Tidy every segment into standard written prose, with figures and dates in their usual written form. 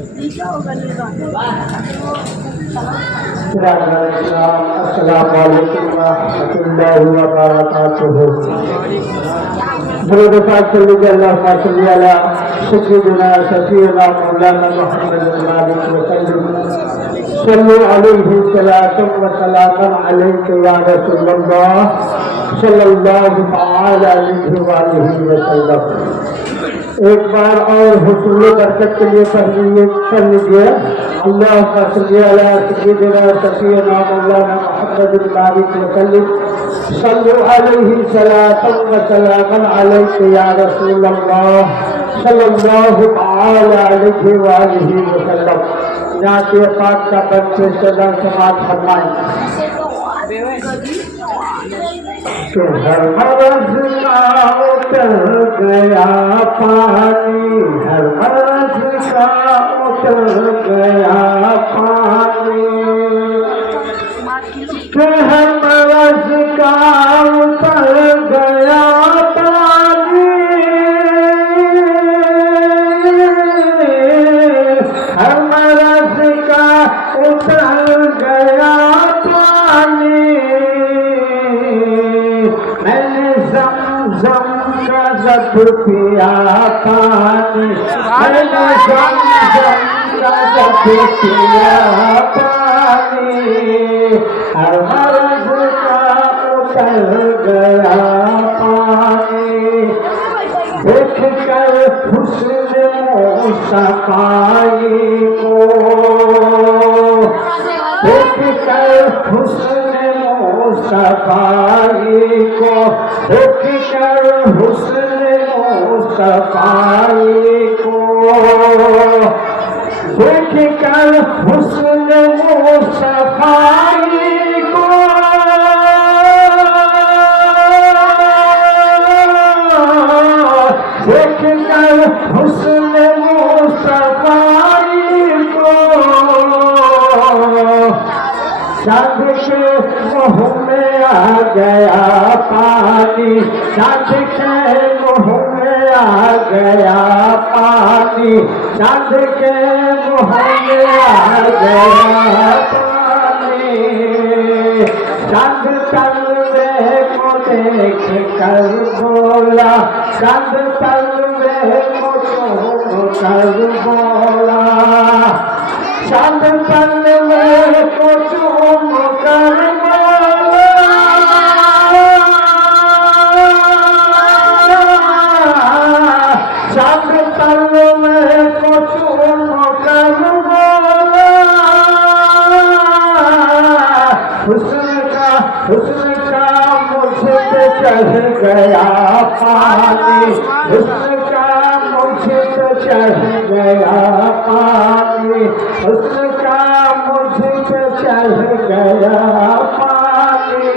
السلام علیکم ورحمۃ اللہ وبرکاتہ. درود پاک صلی اللہ علیہ سیدنا شفیعنا مولانا محمد المالک وسلم. صلوا علیہ صلاۃ و سلام علیک یا رسول اللہ صلی اللہ تعالی علیہ وآلہ وسلم. ایک بار اور حصول برکت کے لیے پڑھ لیجیے. اللہم صلی علی سیدنا شفیعنا مولانا محمد المالک وسلم. صلوا علیہ صلاۃ و سلام علیک یا رسول اللہ صلی اللہ تعالی علیہ وآلہ وسلم. نعت پاک کا بچے صدا سماعت فرمائیں کہ ہر مرض کا اتر گیا پانی، ہر مرض کا اتر گیا پانی، کہ ہر مرض کا اتر گیا پانی، ہر مرض کا اتر گیا پانی. میں نے زمزم کا زب پیا پانی، میں نے زمزم کا زب پیا پانی، ہر مرض کا اتر گیا پانی. دیکھ کر حسن مصطفی کو، دیکھ کر حسن مصطفی کو، دیکھ کر حسن مصطفی کو، دیکھ کر حسن مصطفی کو، دیکھ کر حسن مصطفی کو، چاند کے منہ میں آ گیا پانی، چاند کے منہ میں آ گیا پانی، چاند کے منہ میں آ گیا پانی. چاند تلوے کو دیکھ کر بولا، چاند تلوے کو چوم کر بولا، چاند تلوے کو چوم کر بولا، چاند تلوے کو چوم کر بولا. حسن کا مجھ پہ چڑھ گیا پانی، حسن کا مجھ پہ چڑھ گیا پانی، حسن کا مجھ پہ چڑھ گیا پانی.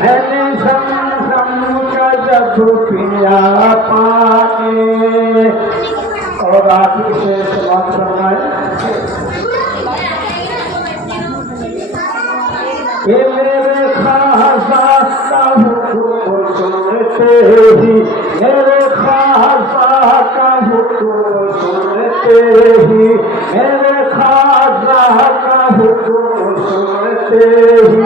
میں نے زمزم کا جب پیا پانی. اور آخر سے سماعت فرمائیں کہ میرے خاصا کا حکم سنتے ہی، میرے خاصا کا حکم سنتے ہی، میرے خاصا کا حکم سنتے ہی،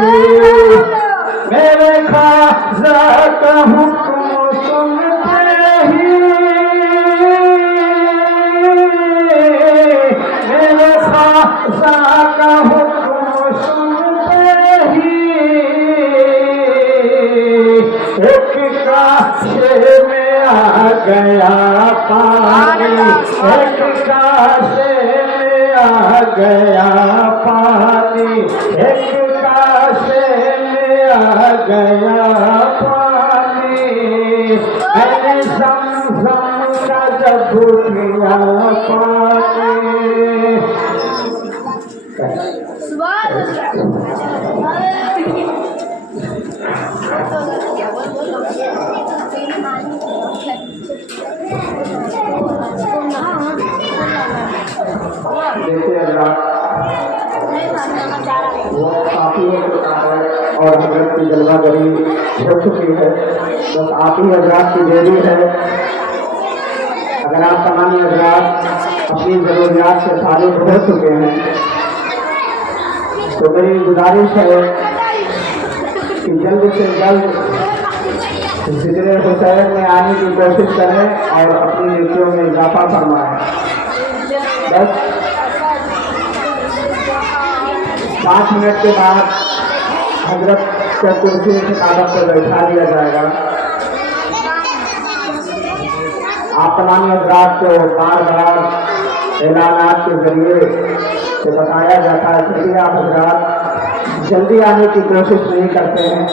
میرے خاصا کا حکم سنتے ہی، میرے خاصا کا حکم سنتے ہی. ایک کاشے میں آ گیا پانی، ایک کاشے میں آ گیا پانی، ایک کاشے میں آ گیا پانی. میں نے زمزم کا جب پیا پانی. وہ کافی ہے اور حضرت کی جلوہ گری ہو چکی ہے، بس آپ ہی حضرات کی دیری ہے. اگر آپ تمام حضرات اپنی ضروریات سے فارغ ہو چکے ہیں تو میری گزارش ہے کہ جلد سے جلد ذکر حسین میں آنے کی کوشش کریں اور اپنی نیکیوں میں اضافہ فرمائیں. بس 5 منٹ کے بعد حضرت کو کرسی کی قیادت پر بیٹھا دیا جائے گا. آپ تمام حضرات کو بار بار اعلانات کے ذریعے سے بتایا جاتا ہے کہ آپ حضرات جلدی آنے کی کوشش نہیں کرتے ہیں.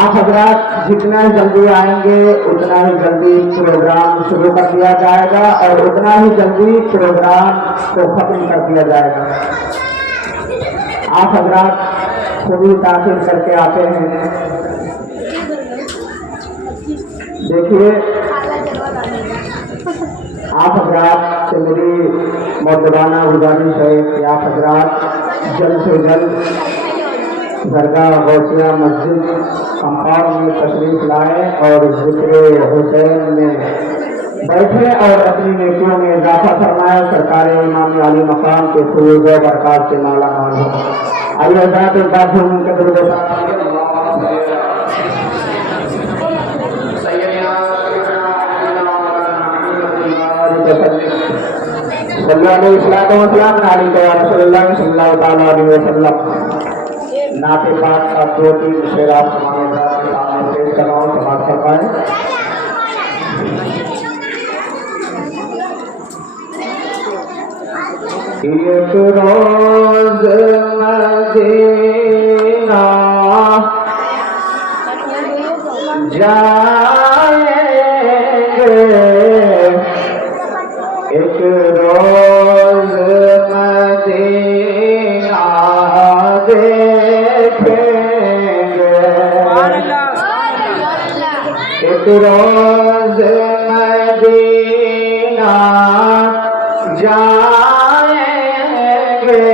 آپ حضرات جتنا جلدی آئیں گے اتنا ہی جلدی پروگرام شروع کر دیا جائے گا اور اتنا ہی جلدی پروگرام کو ختم کر دیا جائے گا. آپ حضرات خوبی تاخیر کر کے آتے ہیں. دیکھیے آپ حضرات سے میری مؤدبانہ گزارش ہے کہ آپ حضرات جلد سے جلد درگاہ غوثیہ مسجد کمپاؤنڈ میں تشریف لائیں اور ذکر حسین میں بیٹھیں اور اپنی نیکیوں میں اضافہ فرمائیں. سرکار امام علی مقام کے فیوز و برکات سے مالا مال ہو. آئیے حضرات ایک بار پھر ان کے درود صلی اللہ علیہ وسلم. نعت پاک کا 2-3 شعر آپ تمام حضرات کے سامنے پیش کر رہا ہوں. سماعت فرمائیں. ایک روز مدینہ جائیں گے, ایک روز مدینہ دیکھیں گے, ایک روز مدینہ جائیں گے,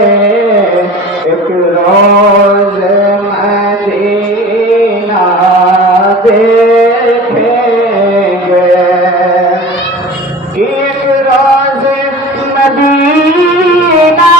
ایک روز مدینہ دیکھیں گے, ایک روز مدینہ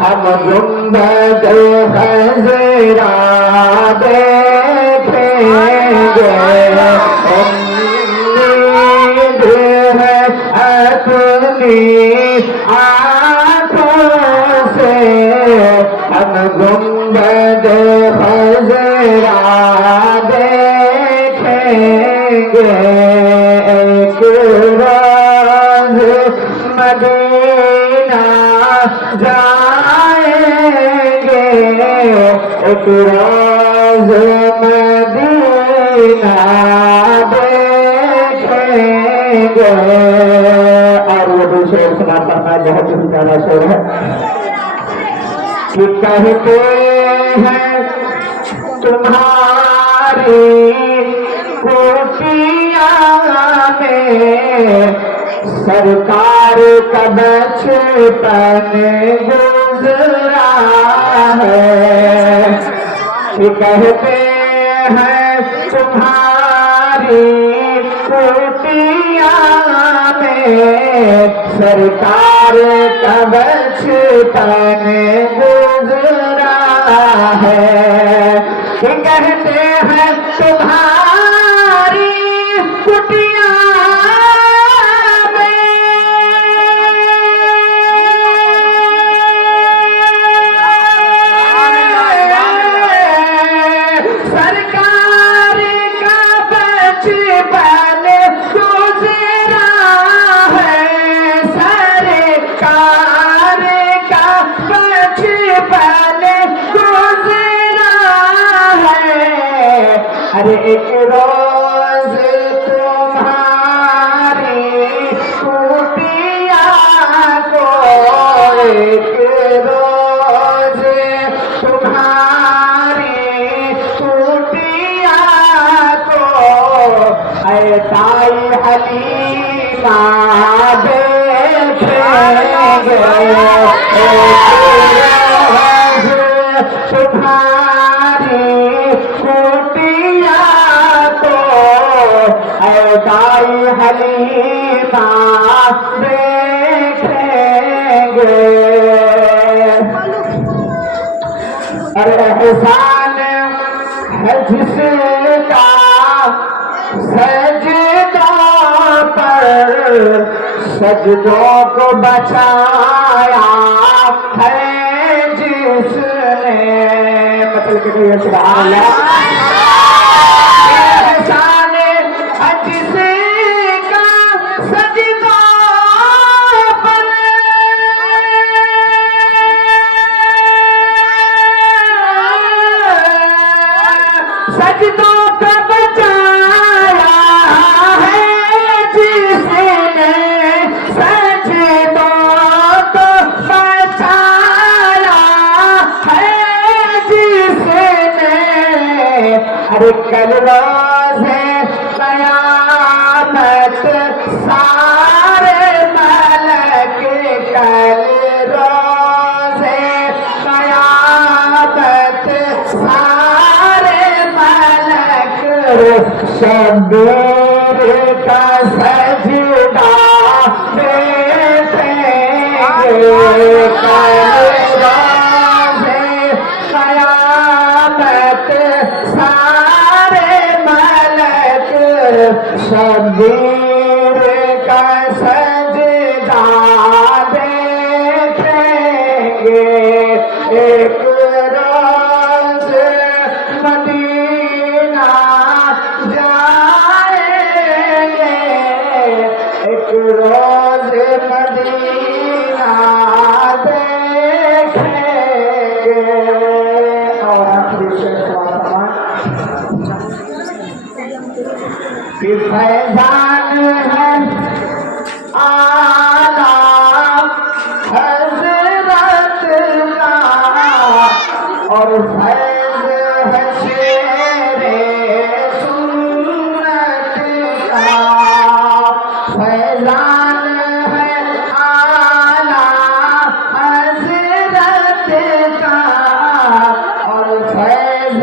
ہم گنبد خضرا دیکھیں گے, امید ہے اپنی آنکھوں سے, ہم گنبد خضرا دیکھیں گے, ایک روز مدینہ جائیں گے, ایک روز مدینہ دیکھیں گے. اور وہ دوسرے سنا پڑھنا بہت ہی پیارا شعر ہے کہ کہتے ہیں تمہاری کوٹیاں میں سرکار کا بچپن گزرا ہے, کہ کہتے ہیں تمہاری کوٹیاں میں سرکار کا بچپن گزرا ہے, کہ کہتے ہیں تمہاری کوٹیاں سرکار کا ایک روز تمہاری ٹوٹیاں کو، ایک روز تمہاری ٹوٹیاں کو، اے تائی حلیمہ دیکھیں گے، تمہاری ٹوٹیاں کو، اے تائی حلیمہ دیکھیں گے۔ اور احسان ہے جس کا سجدوں پر سجدوں کو بچایا ہے جس نے، مطلب کہ سبحان اللہ، احسان ہے جس کا سجدوں پر سجدوں کو بچایا ہے جس نے، سجدوں کو بچایا ہے جس نے، ارے کل روز قیامت سارے ملک، کل روز قیامت سارے ملک شبیر کا سجدہ دیکھیں گے، کل روز قیامت سارے ملک شبیر کا سجدہ دیکھیں گے۔ ایک روز مدینہ جائیں گے، ایک روز مدینہ دیکھیں گے۔ اور آخری شعر سوال کہ فیضان ہے اعلیٰ حضرت کا، اور فیض ہے شیر سنت کا، فیضان ہے اعلیٰ حضرت کا، اور فیض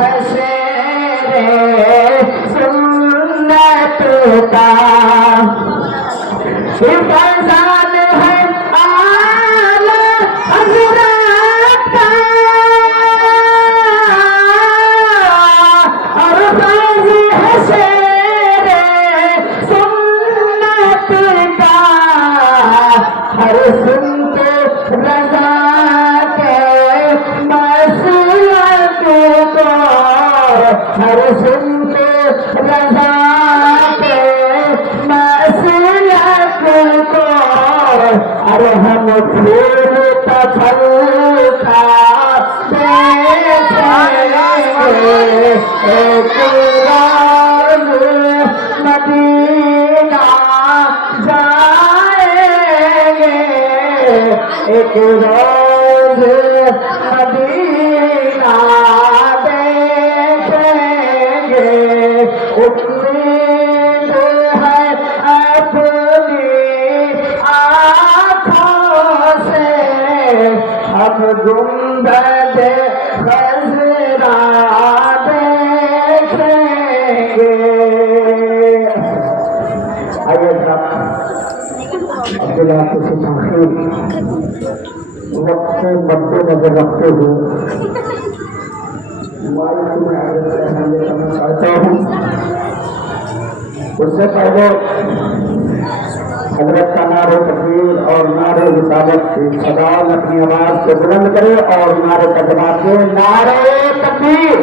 ہے شیر سنت کا، فیضان ہے اعلیٰ حضرت کا، اور فیض ہے شیر سنت کا، ہر سنت رضا کے مسلک کو، ہر سنت رضا کے مسلک کو، ارے ہم پھول تفلتا دیکھیں گے، ایک روز مدینہ جائیں گے، ایک روز مدینہ دیکھیں گے۔ امید ہے اپنی آنکھوں سے ہم گنبد خضرا دیکھیں گے۔ آئیے عبداللہ کسی تاخیر وقت سے مد نظر رکھتے ہوئے مائک میں حضرت سے حملے کرنا چاہتا ہوں۔ اس سے پہلے حضرت کا نعرہ تکبیر اور نعرہ رسالت کی صدا اپنی آواز سے بلند کرے، اور نعرہ تکبیر کے نعرہ تکبیر،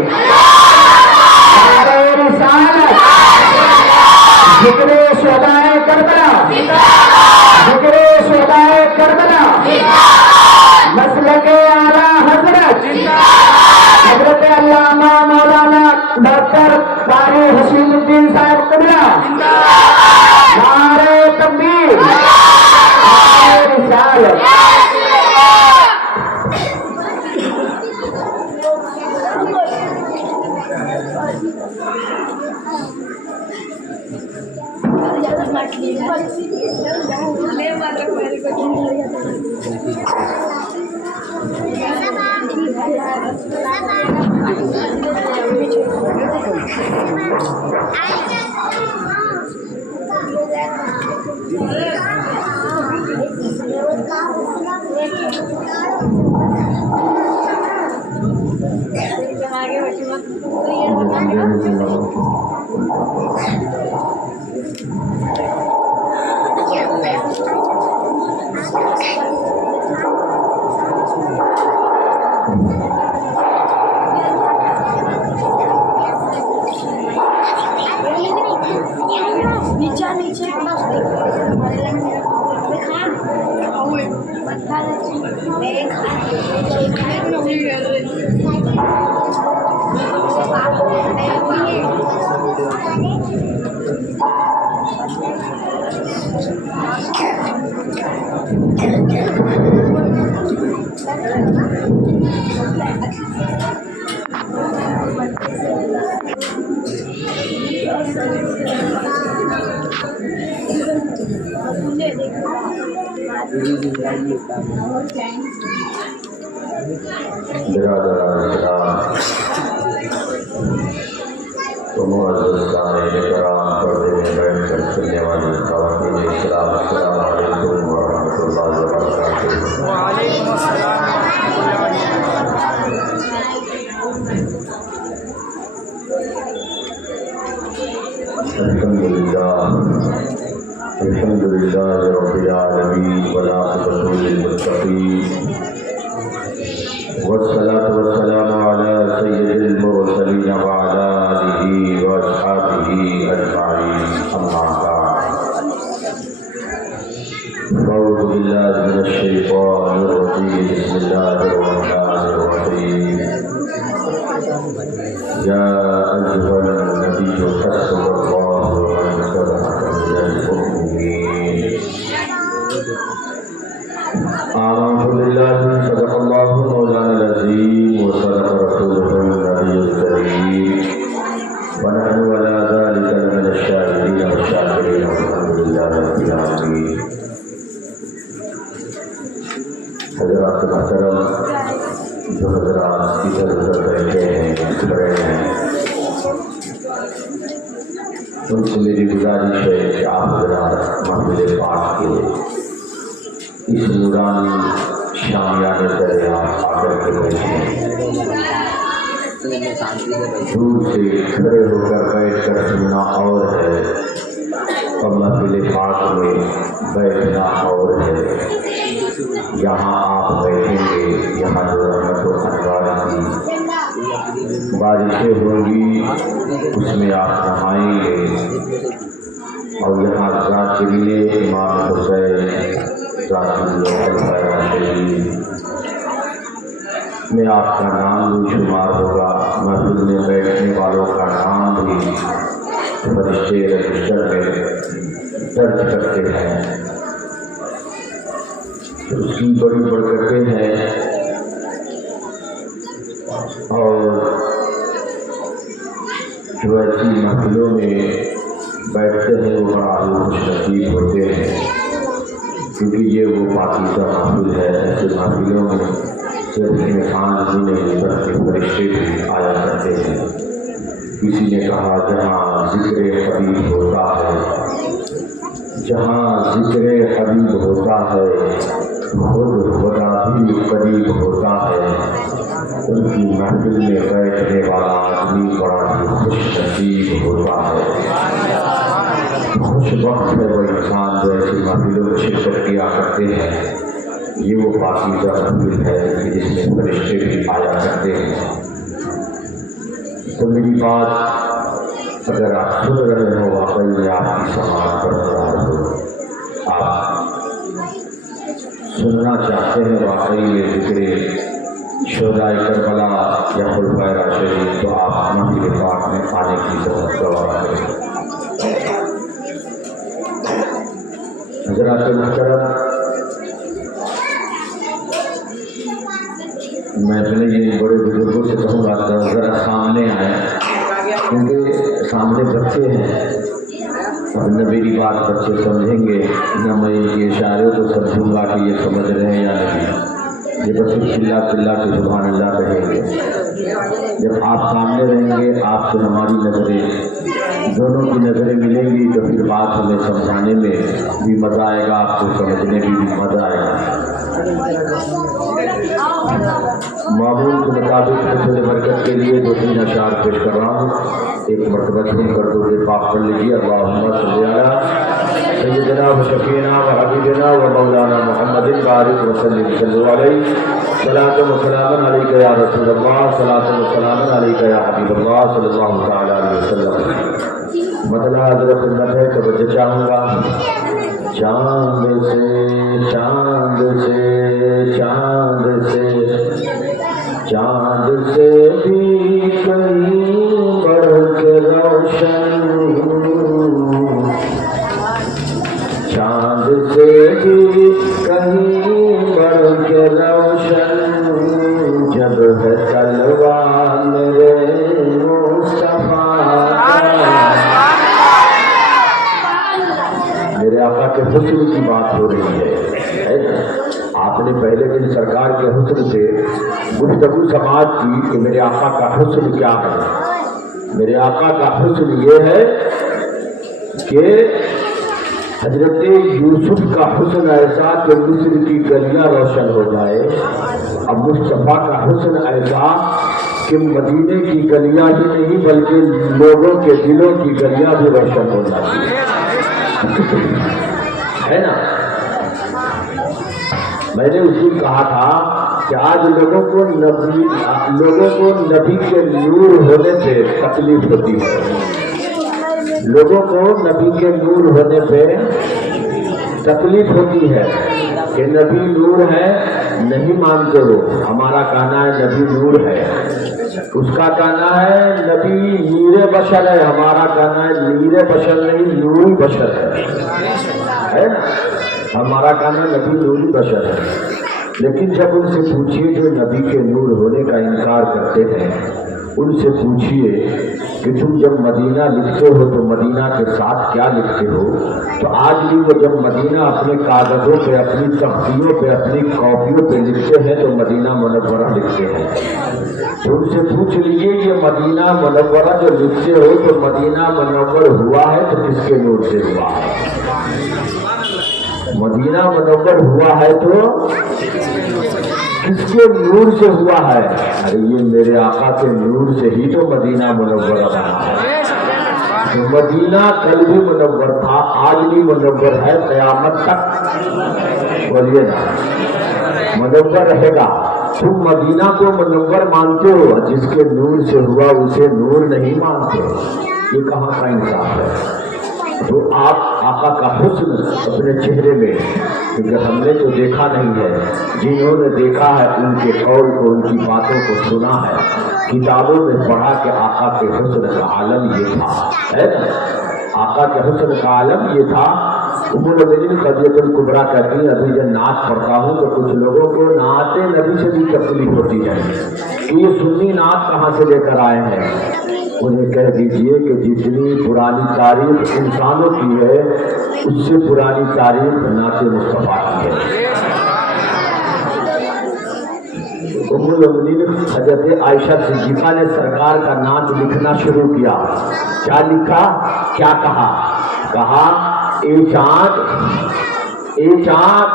نعرہ رسالت، ذکر شہدائے کربلا، ذکر شہدائے کربلا، مسلک اعلیٰ حضرت حضرت علامہ مولانا ڈاکٹر قاری حسین الدین صاحب قبلہ نعرہ تکبیر نعرہ رسالت الحمدللہ رب العالمین والعاقبۃ للمتقین والصلاة والسلام علی سید المرسلین وعلی آلہ واصحابہ اجمعین اما بعد اعوذ باللہ من الشیطان الرجیم بسم اللہ الرحمن الرحیم یا ایھا النبی حسبک اللہ ومن اتبعک من المؤمنین آمنت باللہ صدق اللہ مولانا العظیم وصدق رسولہ النبی الکریم ونحن علی ذلک لمن الشاہدین والشاکرین والحمد للہ رب العالمین. حضرات محترم، جو حضرات ادھر ادھر بیٹھے ہیں کھڑے ہیں، ان سے میری گزارش ہے کہ آپ حضرات محفل پاک کے اس نورانی شامیانہ دریا آ کر کے بیٹھیں. دور سے کھڑے ہو کر بیٹھ کر سننا اور ہے اور محفل پاک میں بیٹھنا اور ہے. یہاں آپ بیٹھیں گے، یہاں جو رحمت و انوار کی بارشیں ہوں گی اس میں آپ نہائیں گے، اور یہاں ذاکرین امام حسین ذات اللہ شریف میں آپ کا نام بھی شمار ہوگا. محفل میں بیٹھنے والوں کا نام بھی فرشتے رجسٹر میں درج کرتے ہیں. اس کی بڑی برکتیں ہیں، اور جو ایسی محفلوں میں بیٹھتے ہیں وہ بڑا خوش نصیب ہوتے ہیں، کیونکہ یہ وہ پاکیزہ محفل ہے. ایسے محفلوں میں صرف انسان ہی نہیں بلکہ فرشتے بھی آیا کرتے ہیں. کسی نے کہا جہاں ذکر حبیب ہوتا ہے، جہاں ذکر حبیب ہوتا ہے خود خدا بھی قریب ہوتا ہے. ان کی محفل میں بیٹھنے والا آدمی بڑا ہی خوش نصیب ہوتا ہے. خوش وقت ہے وہ انسان جو ایسی محفلوں میں شرکت کیا کرتے ہیں. یہ وہ پاکیزہ محفل ہے کہ جس میں فرشتے بھی آیا کرتے ہیں. تو میری بات اگر آپ سن رہے ہو، واقعی آپ کی سماعت برقرار ہو، آپ سننا چاہتے ہیں واقعی یہ ذکر شہدائے کربلا یا خلفائے راشدین، تو آپ محفل پاک میں آنے کی ضرورت گوارا کریں۔ حضرات محترم، میں اپنے یہ بڑے بزرگوں سے کہوں گا ذرا سامنے آئیں، کیونکہ سامنے بچے ہیں اور نہ میری بات بچے سمجھیں گے، نہ میں یہ اشارے کو سمجھوں گا کہ یہ سمجھ رہے ہیں یا نہیں۔ یہ بچے چلا چلا کے سبحان اللہ کہیں گے۔ جب آپ سامنے رہیں گے، آپ سے ہماری نظریں دونوں کی نظریں ملیں گی، تو پھر بات ہمیں سمجھانے میں بھی مزہ آئے گا، آپ کو سمجھنے میں بھی مزہ آئے گا۔ معمول کے مطابق حصول برکت کے لیے 2-3 اشعار پیش کر رہا ہوں۔ ایک مرتبہ چھوڑ کر درود پاک پڑھ لیجیے۔ اللہم صلی علی سیدنا و شفیعنا و حبیبنا و مولانا محمد بارک وسلم صلی علیہ صلاۃ و سلام علیک یا رسول اللہ، صلاۃ و سلام علیک یا حبیب اللہ صلی اللہ تعالی علیہ وسلم۔ مطلع حضرت خدمت ہے، توجہ چاہوں گا۔ چاند سے چاند سے چاند سے چاند سے بھی کہیں بڑھ کے روشن، چاند سے بھی کہیں بڑھ کے روشن، جب ہے طلوع میرے مصطفیٰ۔ میرے آقا کے حسن کی بات ہو رہی ہے۔ آپ نے پہلے دن سرکار کے حسن سے گفتگو سماعت کی کہ میرے آقا کا حسن کیا ہے۔ میرے آقا کا حسن یہ ہے کہ حضرت یوسف کا حسن ایسا کہ مصر کی گلیاں روشن ہو جائے، اب مصطفیٰ کا حسن ایسا کہ مدینے کی گلیاں ہی نہیں بلکہ لوگوں کے دلوں کی گلیاں بھی روشن ہو جاتی ہے نا۔ میں نے اس دن کہا تھا کہ آج لوگوں کو نبی کے نور ہونے پہ تکلیف ہوتی ہے، لوگوں کو نبی کے نور ہونے پہ تکلیف ہوتی ہے کہ نبی نور ہے، نہیں مانتے ہو۔ ہمارا کہنا ہے نبی نور ہے، اس کا کہنا ہے نبی نیر بشر ہے، ہمارا کہنا ہے نیر بشر نہیں نوری بشر ہے نا۔ ہمارا کہنا نبی نوری بشر ہے، لیکن جب ان سے پوچھیے جو نبی کے نور ہونے کا انکار کرتے ہیں، ان سے پوچھیے کہ تم جب مدینہ لکھتے ہو تو مدینہ کے ساتھ کیا لکھتے ہو، تو آج بھی وہ جب مدینہ اپنے کاغذوں پہ، اپنی تختیوں پہ، اپنی کاپیوں پہ لکھتے ہیں تو مدینہ منورہ لکھتے ہیں۔ تو ان سے پوچھ لیجیے یہ مدینہ منورہ جو لکھتے ہو تو مدینہ منور ہوا ہے تو کس کے نور سے ہوا ہے؟ مدینہ منور ہوا ہے تو کس کے نور سے ہوا ہے؟ ارے یہ میرے آقا کے نور سے ہی تو مدینہ منورہ بنا ہے۔ تو مدینہ کل بھی منور تھا، آج بھی منور ہے، قیامت تک بولیے نا منور رہے گا۔ تم مدینہ کو منور مانتے ہو، جس کے نور سے ہوا اسے نور نہیں مانتے، یہ کہاں کا انصاف ہے؟ تو آپ آقا کا حسن اپنے چہرے میں، کیونکہ ہم نے تو دیکھا نہیں ہے، جنہوں نے دیکھا ہے ان کے قول کو، ان کی باتوں کو سنا ہے، کتابوں میں پڑھا کہ آقا کے حسن کا عالم یہ تھا، ہے نا؟ آقا کے حسن کا عالم یہ تھا۔ ام المؤمنین قضیۃ الکبریٰ کہتی ہیں ابھی جب نعت پڑھتا ہوں تو کچھ لوگوں کو نعت نبی سے بھی تکلیف ہوتی ہے کہ یہ سنی نعت کہاں سے لے کر آئے ہیں۔ انہیں کہہ دیجئے کہ جتنی پرانی تاریخ انسانوں کی ہے اس سے پرانی تاریخ نعت مصطفیٰ کی ہے۔ ام المؤمنین حضرت عائشہ صدیقہ نے سرکار کا نعت لکھنا شروع کیا۔ کیا لکھا؟ کیا کہا؟ کہا اے چاند اے چاند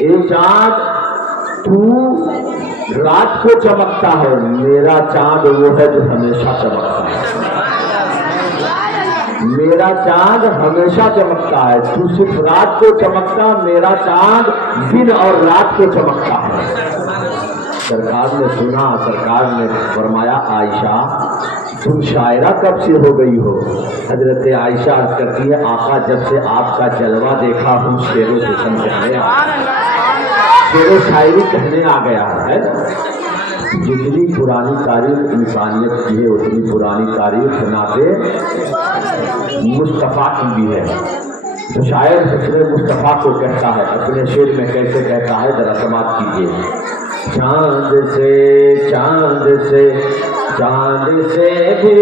اے چاند تو رات کو چمکتا ہے، میرا چاند وہ ہے جو ہمیشہ چمکتا ہے، میرا چاند ہمیشہ چمکتا ہے، تو صرف رات کو چمکتا، میرا چاند دن اور رات کو چمکتا ہے۔ سرکار نے سنا، سرکار نے فرمایا عائشہ تم شاعرہ کب سے ہو گئی ہو؟ حضرت عائشہ عرض کرتی ہے آقا جب سے آپ کا جلوہ دیکھا ہوں شعر و سخن کہنے آیا، شعر شاعری کہنے آ گیا ہے، جتنی پرانی تاریخ انسانیت کی ہے اتنی پرانی تاریخ نعت مصطفیٰ کی بھی ہے۔ تو شاعر حسن مصطفیٰ کو کہتا ہے، اپنے شعر میں کیسے کہتا ہے ذرا سماعت کیجیے۔ چاند سے بھی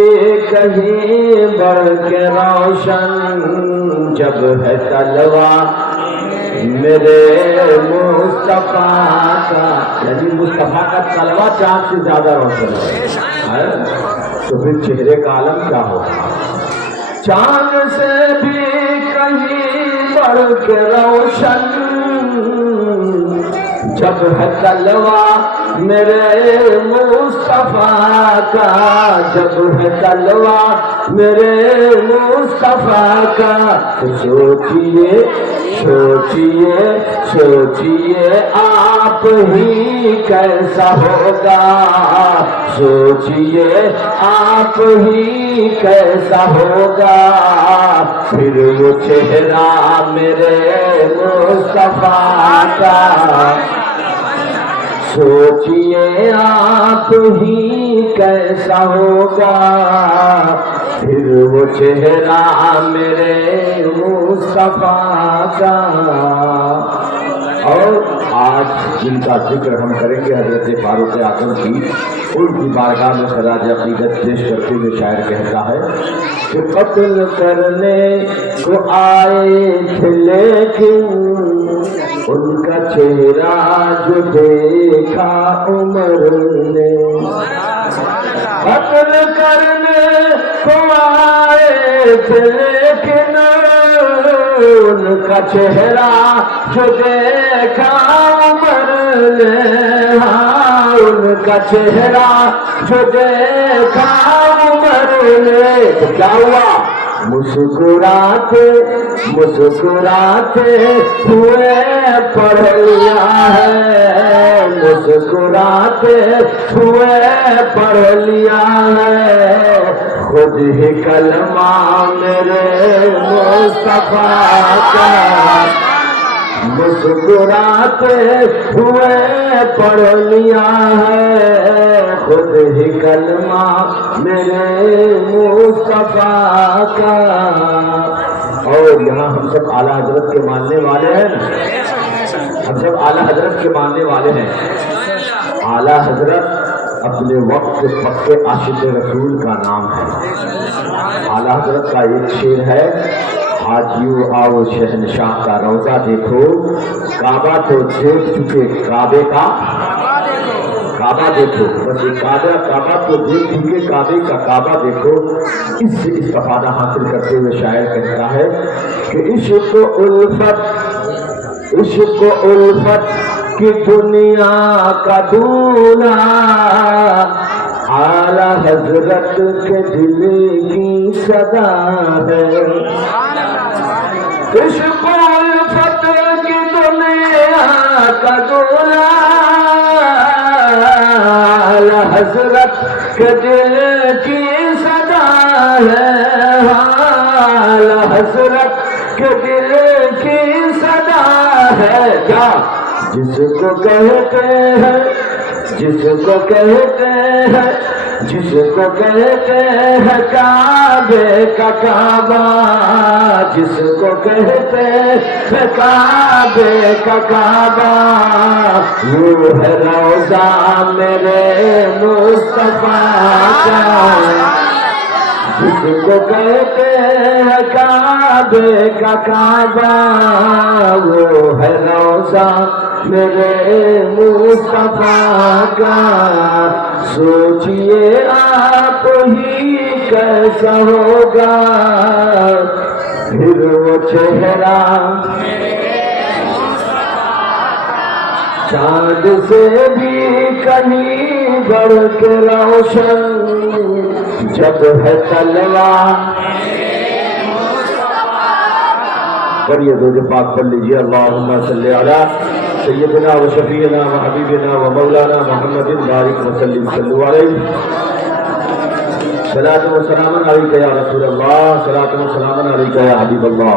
کہیں بڑھ کے روشن جب ہے تلوار میرے مصطفیٰ کا، یعنی مصطفیٰ کا تلوہ چاند سے زیادہ روشن ہے تو پھر چہرے کا عالم کیا ہوگا؟ چاند سے بھی کہیں بڑھ کے روشن جب ہے تلوہ میرے مصطفیٰ کا، جب ہے تلوہ میرے مصطفیٰ کا، سوچئے سوچئے سوچئے آپ ہی کیسا ہوگا، سوچئے آپ ہی کیسا ہوگا، پھر وہ چہرہ میرے مصطفیٰ کا، سوچئے آپ ہی کیسا ہوگا، پھر وہ چہرہ میرے مصطفیٰ کا۔ اور آج جن کا ذکر ہم کریں گے حضرت فاروق اعظم کی، ان کی بارگاہ میں خراج عقیدت پیش کرتے ہوئے شاعر کہتا ہے کہ قتل کرنے کو آئے تھے لیکن ان کا چہرہ جو دیکھا عمر نے، قتل کرنے کو آئے تھے لیکن ان کا چہرہ جو دیکھا عمر نے، ہاں ان کا چہرہ جو دیکھا عمر نے، تو کیا ہوا؟ مسکراتے مسکراتے ہوئے پڑھ لیا ہے، مسکراتے ہوئے پڑھ لیا ہے، خود ہی کلمہ میرے مصطفیٰ کا، مسکراتے ہوئے پڑھ لیا ہے، خود ہی کلمہ میرے مصطفیٰ کا۔ اور یہاں ہم سب اعلیٰ حضرت کے ماننے والے ہیں، ہم سب اعلیٰ حضرت کے ماننے والے ہیں۔ اعلیٰ حضرت اپنے وقت کے پکے عاشق رسول کا نام ہے۔ اعلیٰ حضرت کا ایک شعر ہے، حاجیو آؤ شہنشاہ کا روضہ دیکھو، کعبہ تو دیکھ چکے کعبے کا کعبہ دیکھو، بس کعبہ تو دیکھ چکے کعبے کا کعبہ دیکھو۔ اس سے استفادہ حاصل کرتے ہوئے شاعر کہتا ہے کہ عشق الفت کی دنیا کا دولہا اعلیٰ حضرت کے دل کی صدا ہے، عشق الفت کی دنیا کا دولہا اعلیٰ حضرت کے دل کی صدا ہے، اعلیٰ حضرت کے دل کی صدا ہے، کیا جس کو کہتے ہیں جس کو کہتے ہیں جس کو کہتے ہیں کعبے کا کعبہ، جس کو کہتے ہیں کعبے کا کعبہ، وہ ہے روضہ میرے مصطفیٰ کا، جس کو کہتے ہیں کعبے کا کعبہ، وہ ہے روضہ میرے مصطفیٰ کا، سوچئے آپ ہی کیسا ہوگا، پھر وہ چہرہ چاند سے بھی کہیں بڑھ کے روشن جب ہے تلوہ۔ پڑھیے درود پاک پڑھ لیجیے، اللہم صلی علی سیدنا و شفیعنا و حبیبنا و مولانا محمد بارک وسلم صلو علیہ، صلاۃ و سلام علیک یا رسول اللہ، صلاۃ و سلام علیک یا حبیب اللہ۔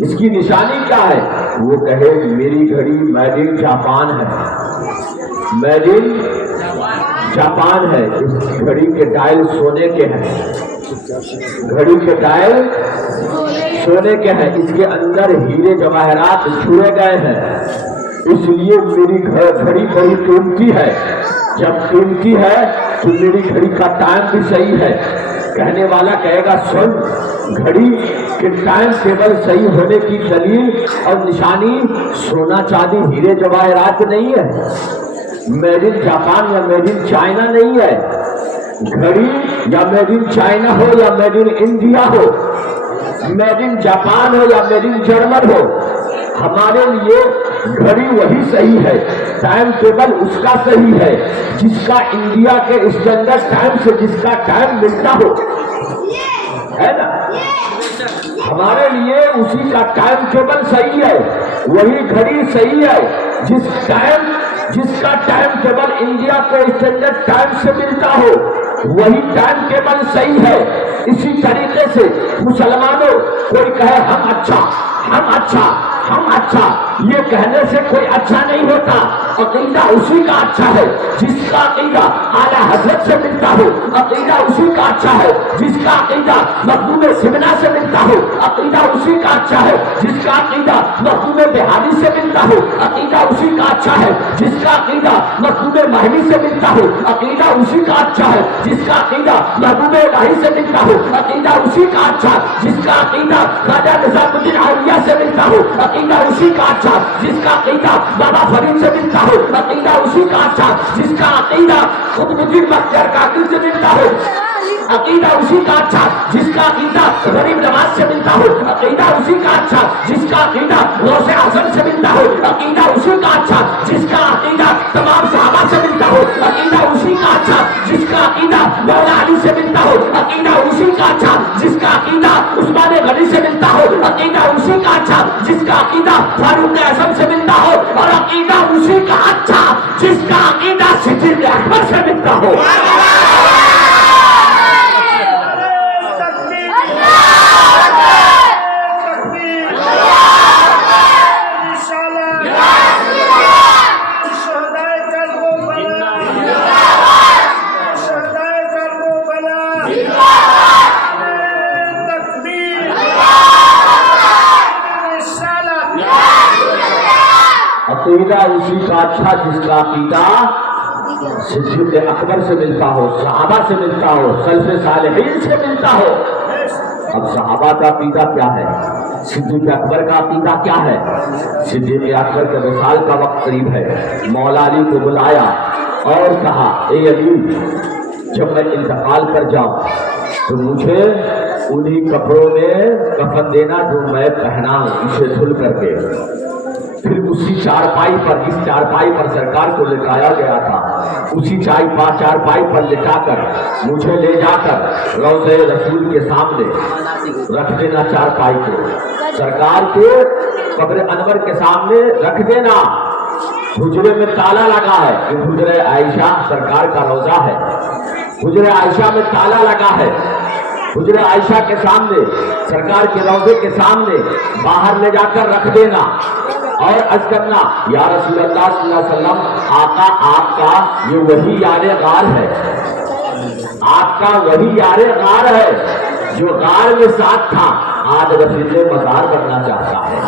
اس کی نشانی کیا ہے؟ وہ کہے میری گھڑی میڈ ان جاپان ہے، میڈ ان جاپان ہے، اس گھڑی کے ڈائل سونے کے ہیں، گھڑی کے ڈائل سونے کے ہیں، اس کے اندر ہیرے جواہرات چھڑے گئے ہیں، اس لیے میری گھڑی بڑی قیمتی ہے۔ جب قیمتی ہے تو میری گھڑی کا ٹائم بھی صحیح ہے۔ کہنے والا کہے گا سن، گھڑی کے ٹائم ٹیبل صحیح ہونے کی دلیل اور نشانی سونا چاندی ہیرے جواہرات نہیں ہے، میڈ ان جاپان یا میڈ ان چائنا نہیں ہے۔ گھڑی یا میڈ ان چائنا ہو یا میڈ ان انڈیا ہو، میڈ ان جاپان ہو یا میڈ ان جرمن ہو، ہمارے لیے گھڑی وہی صحیح ہے، ٹائم ٹیبل اس کا صحیح ہے جس کا انڈیا کے اسٹینڈرڈ ٹائم سے جس کا ٹائم ملتا ہو، ہے نا؟ ہمارے لیے اسی کا ٹائم ٹیبل صحیح ہے، وہی گھڑی صحیح ہے جس کا ٹائم ٹیبل انڈیا کے اسٹینڈرڈ ٹائم سے ملتا ہو، وہی ٹائم ٹیبل صحیح ہے۔ اسی طریقے سے مسلمانوں، کوئی کہے ہم اچھا ہم اچھا ہم اچھا، یہ کہنے سے کوئی اچھا نہیں ہوتا۔ عقیدہ اسی کا اچھا ہے جس کا عقیدہ اعلیٰ حضرت سے ملتا ہو، عقیدہ اسی کا اچھا ہے جس کا عقیدہ مخدوم سمنا سے ملتا ہو، عقیدہ اسی کا اچھا ہے جس کا عقیدہ مخدوم بہاری سے ملتا ہو، عقیدہ اسی کا اچھا ہے جس کا عقیدہ مخدوم مہدی سے ملتا ہو، عقیدہ اسی کا اچھا ہے جس کا عقیدہ محبوب الہی سے ملتا ہو، عقیدہ اسی کا اچھا جس کا عقیدہ خواجہ نظام الدین اولیاء سے ملتا ہو، عقیدہ اسی کا اچھا جس کا عقیدہ بابا فرید سے ملتا ہو، عقیدہ اسی کا اچھا جس کا عقیدہ قطب الدین بختیار کاکڑ سے ملتا ہو، عقیدہ اسی کا اچھا جس کا عقیدہ غریب نواز سے ملتا ہو، عقیدہ اسی کا اچھا جس کا عقیدہ غوث اعظم سے ملتا ہو، عقیدہ اسی کا اچھا جس کا عقیدہ تمام صحابہ سے ملتا ہو، عقیدہ اسی کا اچھا جس کا عقیدہ مولا علی سے ملتا ہو، عقیدہ اسی کا اچھا جس کا عقیدہ عثمان غنی سے ملتا ہو، عقیدہ اسی کا اچھا جس کا عقیدہ فاروق اعظم سے ملتا ہو، اور عقیدہ اسی کا اچھا جس کا عقیدہ صدیق اکبر سے ملتا ہو۔ عقیدہ اسی کا اچھا جس کا عقیدہ صدیق اکبر سے ملتا ہو، صحابہ سے ملتا ہو، سلف صالحین سے ملتا ہو۔ اب صحابہ کا عقیدہ کیا ہے؟ صدیق اکبر کا عقیدہ کیا ہے؟ صدیق اکبر کے وصال کا وقت قریب ہے، مولا علی کو بلایا اور کہا اے علی، جب میں انتقال کر جاؤں تو مجھے انہی کپڑوں میں کفن دینا جو میں پہنا ہوں، اسے دھل کر کے۔ پھر اسی چارپائی پر، جس چارپائی پر سرکار کو لٹایا گیا تھا، اسی چارپائی پر لٹا کر مجھے لے جا کر روضہ رسول کے سامنے رکھ دینا، چارپائی کو سرکار کے قبر انور کے سامنے رکھ دینا۔ حجرے میں تالا لگا ہے کہ حجرہ عائشہ سرکار کا روضہ ہے، حجرہ عائشہ میں تالا لگا ہے، حجرہ عائشہ کے سامنے سرکار کے روضے کے سامنے باہر لے جا کر رکھ دینا اور عرض کرنا یا رسول اللہ صلی اللہ علیہ وسلم، آقا آپ کا یہ وہی یار غار ہے، آپ کا وہی یار غار ہے جو غار میں ساتھ تھا، آج رسول مزار کرنا چاہتا ہے۔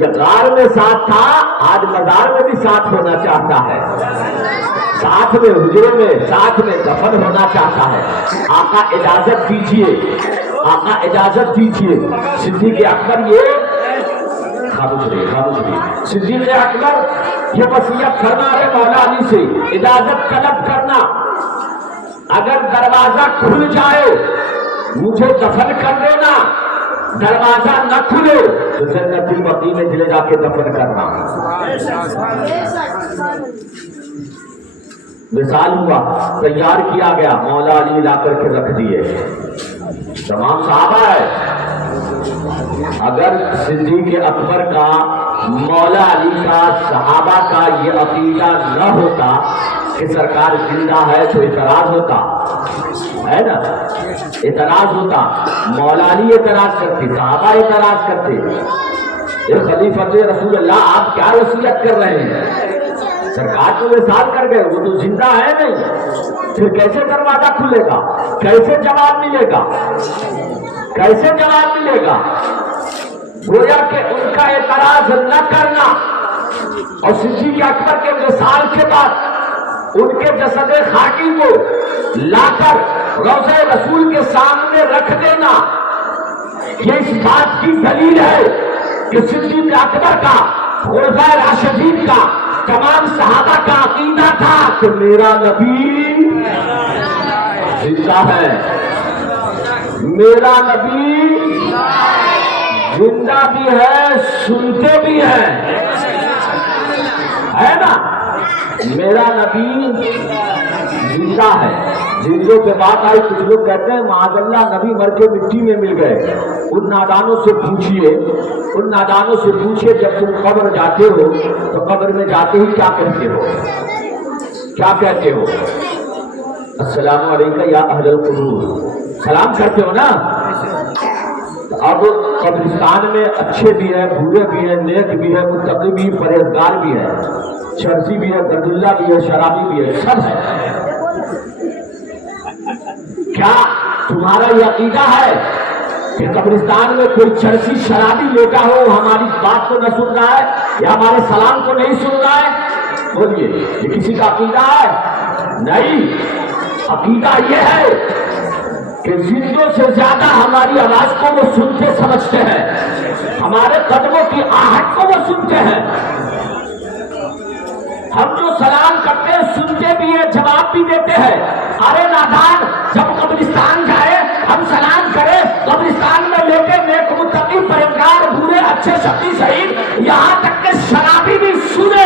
یہ غار میں ساتھ تھا، آج مزار میں بھی ساتھ ہونا چاہتا ہے، ساتھ میں حجرے میں ساتھ میں دفن ہونا چاہتا ہے۔ آقا اجازت دیجئے، آقا اجازت دیجئے۔ صدیق اکبر یہ صدیق اکبر یہ وصیت فرما رہے مولا علی سے، اجازت طلب کرنا، اگر دروازہ کھل جائے مجھے دفن کر دینا، دروازہ نہ کھلے تو جنت البقیع میں لے جا کے دفن کرنا۔ مثال ہوا، تیار کیا گیا، مولا علی لا کر کے رکھ دیے، تمام صحابہ ہے۔ اگر صدیق اکبر کا مولا علی کا صحابہ کا یہ عقیدہ نہ ہوتا کہ سرکار زندہ ہے تو اعتراض ہوتا ہے نا، اعتراض ہوتا، مولا علی اعتراض کرتے، صحابہ اعتراض کرتے، یہ خلیفۃ رسول اللہ آپ کیا وصیت کر رہے ہیں؟ سرکار تو وصال کر گئے، وہ تو زندہ ہے نہیں، پھر کیسے دروازہ کھلے گا؟ کیسے جواب ملے گا؟ کیسے جواب ملے گا؟ گویا کہ ان کا اعتراض نہ کرنا اور صدیق اکبر کے وصال کے بعد ان کے جسد خاکی کو لا کر روضہ رسول کے سامنے رکھ دینا، یہ اس بات کی دلیل ہے کہ صدیق اکبر کا، خلفائے راشدین کا، تمام صحابہ کا عقیدہ تھا کہ میرا نبی زندہ ہے، میرا نبی زندہ بھی ہے، سنتے بھی ہیں، ہے نا، میرا نبی زندہ ہے۔ زندوں پہ بات آئی، کچھ لوگ کہتے ہیں معاذ اللہ نبی مر کے مٹی میں مل گئے۔ ان نادانوں سے پوچھئے، ان نادانوں سے پوچھئے جب تم قبر جاتے ہو تو قبر میں جاتے ہی کیا کہتے ہو؟ کیا کہتے ہو؟ السلام علیکم یا اہل القبور، سلام کرتے ہو نا۔ اب قبرستان میں اچھے بھی ہیں، برے بھی ہیں، نیک بھی ہیں، متقی بھی، پرہیزگار بھی ہیں، چرسی بھی ہے، گردلہ بھی ہے، شرابی بھی ہے، سب ہے۔ کیا تمہارا یہ عقیدہ ہے کہ قبرستان میں کوئی چرسی شرابی لیٹا ہو ہماری بات کو نہ سن رہا ہے یا ہمارے سلام کو نہیں سن رہا ہے؟ بولیے، یہ کسی کا عقیدہ ہے؟ نہیں، عقیدہ یہ ہے کہ زندوں سے زیادہ ہماری آواز کو وہ سنتے سمجھتے ہیں، ہمارے قدموں کی آہٹ کو وہ سنتے ہیں، ہم جو سلام کرتے ہیں سنتے بھی ہیں، جواب بھی دیتے ہیں۔ ارے نادان، جب قبرستان جائے ہم سلام کرے، قبرستان میں لے کے نیک متقی پرہیزگار برے اچھے شقی شہید یہاں تک کہ شرابی بھی سنے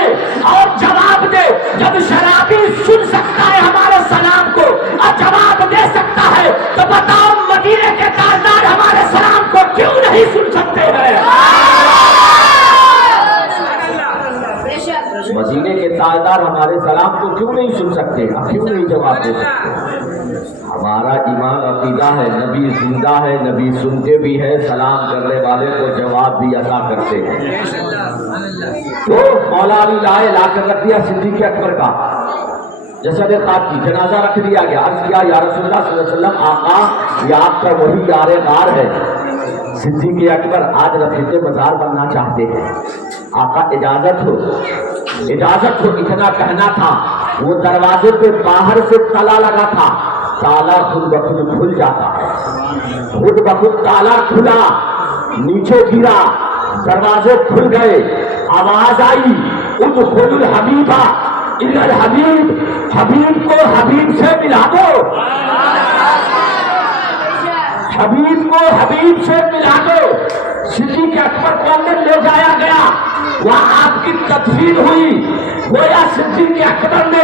اور جواب دے۔ جب شرابی سن سکتا ہے ہمارے سلام کو اور جواب دے سکتا ہے تو بتاؤ مدینے کے تاجدار ہمارے سلام کو کیوں نہیں سن سکتے ہیں؟ مدینے کے تاجدار ہمارے سلام کو کیوں نہیں سن سکتے، کیوں نہیں جواب دے سکتے؟ ہمارا ایمان عقیدہ ہے نبی زندہ ہے، نبی سنتے بھی ہے، سلام کرنے والے کو جواب بھی عطا کرتے ہیں۔ تو مولا علی لائے، لا کر رکھ دیا صدیق اکبر کا جسد خاکی، جنازہ رکھ دیا گیا۔ عرض کیا یا رسول اللہ صلی اللہ علیہ وسلم، آقا یہ آپ کا وہی یار غار ہے، صدیق اکبر آج رفیق مزار بننا چاہتے ہیں، آقا اجازت ہو، اجازت ہو۔ اتنا کہنا تھا، وہ دروازے پہ باہر سے تالا لگا تھا، تالا خود بخود کھل جاتا ہے، خود بخود تالا کھلا، نیچے گرا، دروازے کھل گئے، آواز آئی ادخل الحبیبہ الی الحبیب، حبیب کو حبیب سے ملا دو، حبیب کو حبیب سے ملا دو۔ صدیق اکبر کو اندر لے جایا گیا، وہاں آپ کی تدفین ہوئی۔ گویا صدیق اکبر نے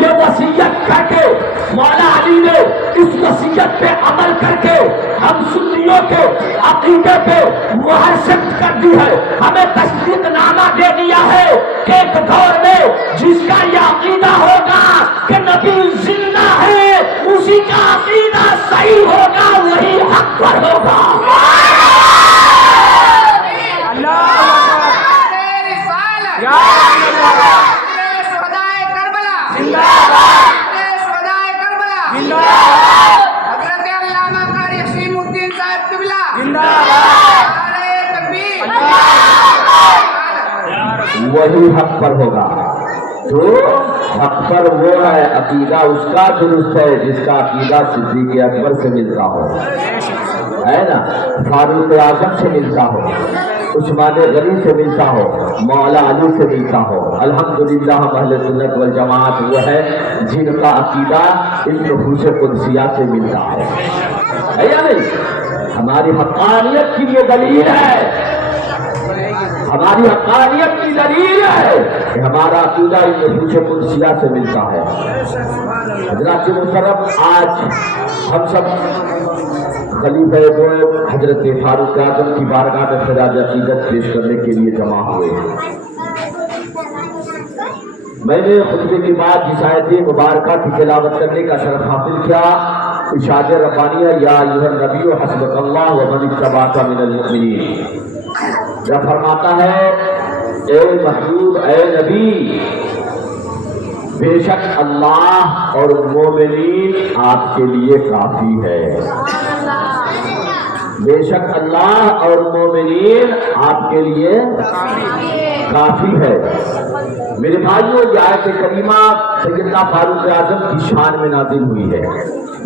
یہ وصیت کر کے، مولا علی نے اس وصیت پہ عمل کر کے ہم سنیوں کے عقیدے پہ مہر ثبت کر دی ہے، ہمیں تصدیق نامہ دے دیا ہے کہ ایک دور میں جس کا یہ عقیدہ ہوگا کہ نبی زندہ ہے، اسی کا عقیدہ صحیح ہوگا، وہی حق پر ہوگا۔ وہی حق پر ہوگا، تو حق پر وہ ہے، عقیدہ اس کا درست ہے جس کا عقیدہ صدیق اکبر سے ملتا ہو، ہے نا، فاروق اعظم سے ملتا ہو، عثمان غنی سے ملتا ہو، مولا علی سے ملتا ہو۔ الحمدللہ ہم اہل سنت والجماعت وہ ہے جن کا عقیدہ ان نفوس قدسیہ سے ملتا ہے یا نہیں؟ ہماری حقانیت کی یہ دلیل ہے، ہماری حقانیت کی دلیل ہے کہ ہمارا عقیدہ ان نفوس قدسیہ سے ملتا ہے۔ حضرات محترم، آج ہم سب خلیفہ دو حضرت فاروق اعظم کی بارگاہ میں خراج عقیدت پیش کرنے کے لیے جمع ہوئے۔ میں نے خطبے کے بعد جس آیت مبارکہ کی تلاوت کرنے کا شرف حاصل کیا، ارشاد ربانیہ یا ایھا النبی حسبک اللہ ومن اتبعک من المؤمنین، جب فرماتا ہے اے محبوب اے نبی، بے شک اللہ اور مومنین آپ کے لیے کافی ہے، بے شک اللہ اور مومنین آپ کے لیے کافی ہے۔ میرے بھائیوں، یہ آیت کریمہ سیدنا فاروق اعظم کی شان میں نازل ہوئی ہے۔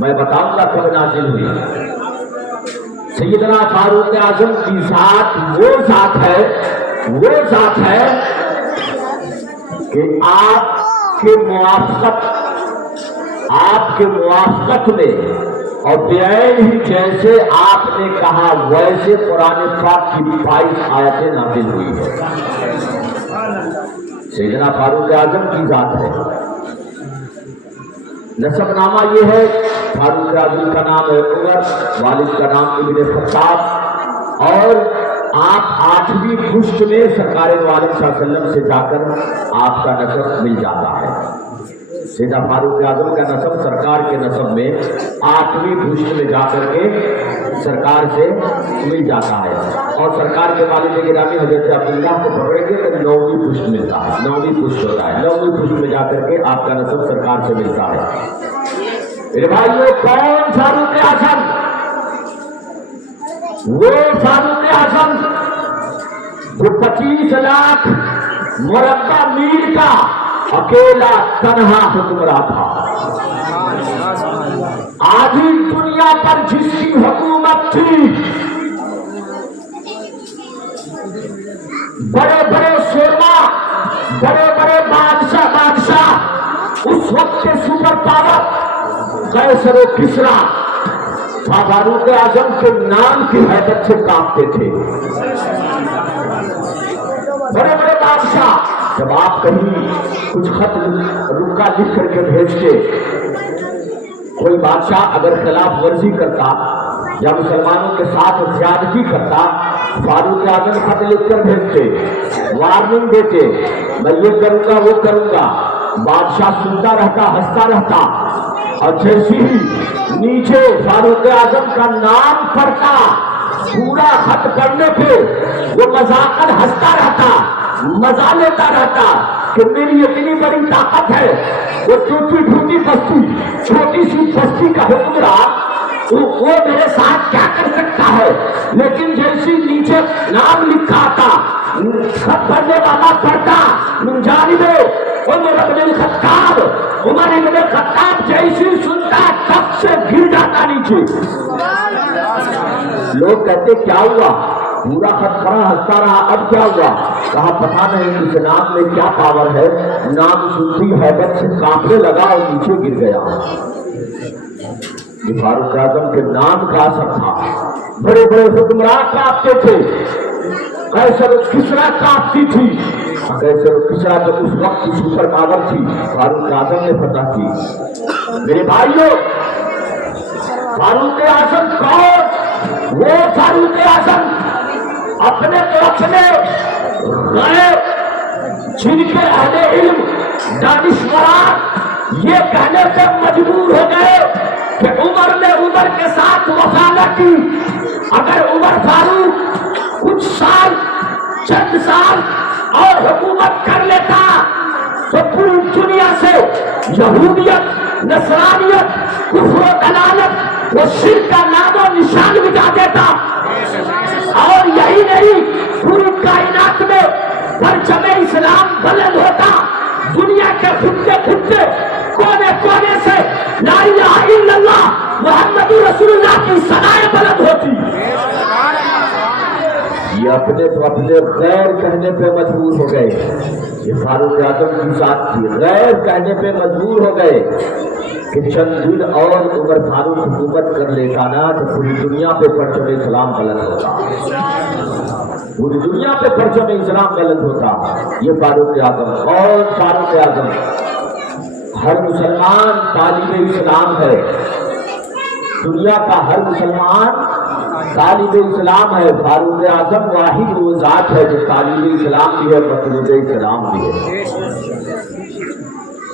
میں بتاؤں گا کب نازل ہوئی۔ سیدنا فاروق اعظم کی ذات وہ ذات ہے کہ آپ کے موافقت میں اور بعین ہی جیسے آپ نے کہا ویسے قرآن پاک کی 22 آیتیں نازل ہوئی ہے۔ سیدنا فاروق اعظم کی ذات ہے۔ نسب نامہ یہ ہے، فاروق اعظم کا نام ہے عمر، والد کا نام ابن خطاب، اور آپ 8ویں پشت میں سرکار والد صلی اللہ علیہ وسلم سے جا کر آپ کا نسب مل جاتا ہے۔ سیدنا فاروق اعظم کا نسب سرکار کے نسب میں 8ویں پشت میں جا کر کے سرکار سے مل جاتا ہے، اور سرکار کے والد گرامی حضرت عبداللہ کو پکڑیں گے تو 9ویں پشت ملتا ہے، 9ویں پشت ہوتا ہے، 9ویں پشت میں جا کر کے آپ کا نسب سرکار سے ملتا ہے۔ میرے بھائیو، کون فاروق اعظم؟ وہ فاروق اعظم جو 25 لاکھ مربع میل کا اکیلا تنہا حکمراں تھا۔ آدھی دنیا پر جس کی حکومت تھی، بڑے بڑے شورما، بڑے بڑے بادشاہ، اس وقت کے سپر پاور قیصر و کسریٰ فاروق اعظم کے نام کی حیثیت سے کانپتے تھے۔ بڑے بڑے بادشاہ، جب آپ کہیں کچھ خط رکا لکھ کر کے بھیجتے، کوئی بادشاہ اگر خلاف ورزی کرتا یا مسلمانوں کے ساتھ زیادتی کرتا، فاروق اعظم خط لکھ کر بھیجتے، وارننگ دیتے، میں یہ کروں گا وہ کروں گا۔ بادشاہ سنتا رہتا، ہنستا رہتا، اور جیسے ہی نیچے فاروق اعظم کا نام پڑھتا، پورا خط پڑھنے پہ وہ مذاقن ہنستا رہتا، مزہ لیتا رہتا کہ میری اتنی بڑی طاقت ہے، وہ ٹوٹی پھوٹی بستی، چھوٹی سی بستی کا حکمراں وہ میرے ساتھ کیا کر سکتا ہے۔ لیکن جیسی نیچے نام لکھا تھا، خط پڑھنے والا پڑھتا، من جانب عمر بن الخطاب، عمر بن الخطاب جیسی سنتا تب سے گر جاتا نیچے۔ لوگ کہتے کیا ہوا؟ پورا خط پڑھا، ہنستا رہا، اب کیا ہوا؟ کہا پتہ نہیں اس نام میں کیا پاور ہے، نام سنتی حیبت سے کانپنے لگا اور نیچے گر گیا۔ یہ فاروق اعظم کے نام کا اثر تھا۔ بڑے بڑے حکمراں کانپتے تھے، قیصر و کسریٰ کانپتی تھی۔ قیصر و کسریٰ جو اس وقت کی سپر پاور تھی، فاروق اعظم نے فتح کی۔ میرے بھائیوں، فاروق اعظم کون؟ وہ فاروق اعظم اپنے طرف میں غیر جن کے اہل علم دانشوران یہ کہنے سے مجبور ہو گئے کہ عمر نے عمر کے ساتھ وفا نہ کی، اگر عمر فاروق کچھ سال، چند سال اور حکومت کر لیتا تو پوری دنیا سے یہودیت، نصرانیت، کفر و دلالت، وہ شرک کا نام و نشان مٹا دیتا، اور یہی نہیں پوری کائنات میں پرچم اسلام بلند ہوتا، دنیا کے خطے کونے کونے سے لا الہ الا اللہ محمد رسول اللہ کی صدائیں بلند ہوتی۔ یہ اپنے تو اپنے غیر کہنے پہ مجبور ہو گئے۔ یہ فاروق اعظم کی ذات تھی، غیر کہنے پہ مجبور ہو گئے کہ چند دن اور عمر فاروق حکومت کر لیتا نا تو پوری دنیا پہ پرچم اسلام بلند ہوتا، پوری دنیا پہ پرچم اسلام بلند ہوتا۔ یہ فاروق اعظم اور فاروق اعظم، ہر مسلمان طالب اسلام ہے، دنیا کا ہر مسلمان طالب اسلام ہے. فاروق اعظم واحد وہ ذات ہے جو طالب اسلام بھی ہے، مطلوب اسلام بھی ہے.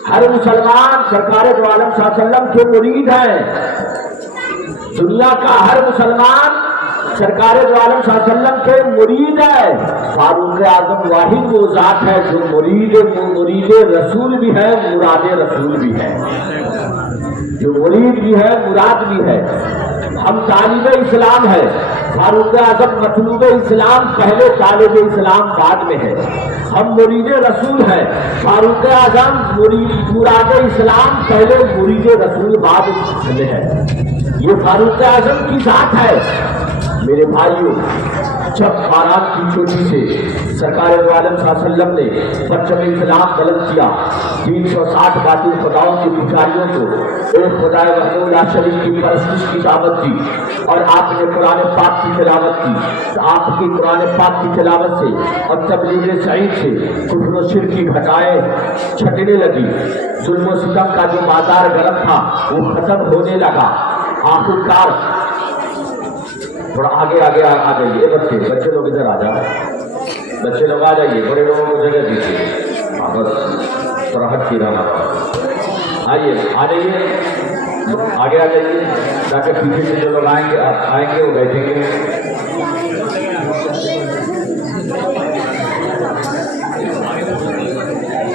ہر مسلمان سرکار دو عالم صلی اللہ علیہ وسلم کے مرید ہے. دنیا کا ہر مسلمان سرکار دو عالم صلی اللہ علیہ وسلم کے مرید ہے. فاروق اعظم واحد وہ ذات ہے جو مرید رسول بھی ہے، مراد رسول بھی ہے. جو مرید بھی ہے، مراد بھی ہے. ہم طالب اسلام ہے. فاروق اعظم مطلوب اسلام پہلے، طالب اسلام بعد میں ہے. ہم مرید رسول ہے. فاروق اعظم مراد اسلام پہلے، مرید رسول بعد میں ہے. یہ فاروق اعظم کی ذات ہے. میرے بھائیوں، جب خاران کی چوٹی سے سرکار دو عالم صلی اللہ علیہ وسلم نے پرچم اسلام بلند کیا، 360 باطل خداؤں کے پجاریوں کو ایک خدائے وحدہ لا شریک کی پرستش کی دعوت دی، اور آپ نے قرآن پاک کی تلاوت کی. آپ کی قرآن پاک کی تلاوت سے اور تبلیغ سعید سے کفر و شرک کی گھٹائیں چھٹنے لگی. ظلم و ستم کا جو بازار گرم تھا وہ ختم ہونے لگا. آخرکار تھوڑا آگے آ جائیے. بچے لوگ ادھر آ جائیں. بچے لوگ آ جائیے، بڑے لوگوں کو جگہ دیجیے. بس تھوڑا ہٹ کی رہا. آئیے، آ جائیے، آگے آ جائیے تاکہ پیچھے سے جو لوگ آئیں گے وہ بیٹھیں گے.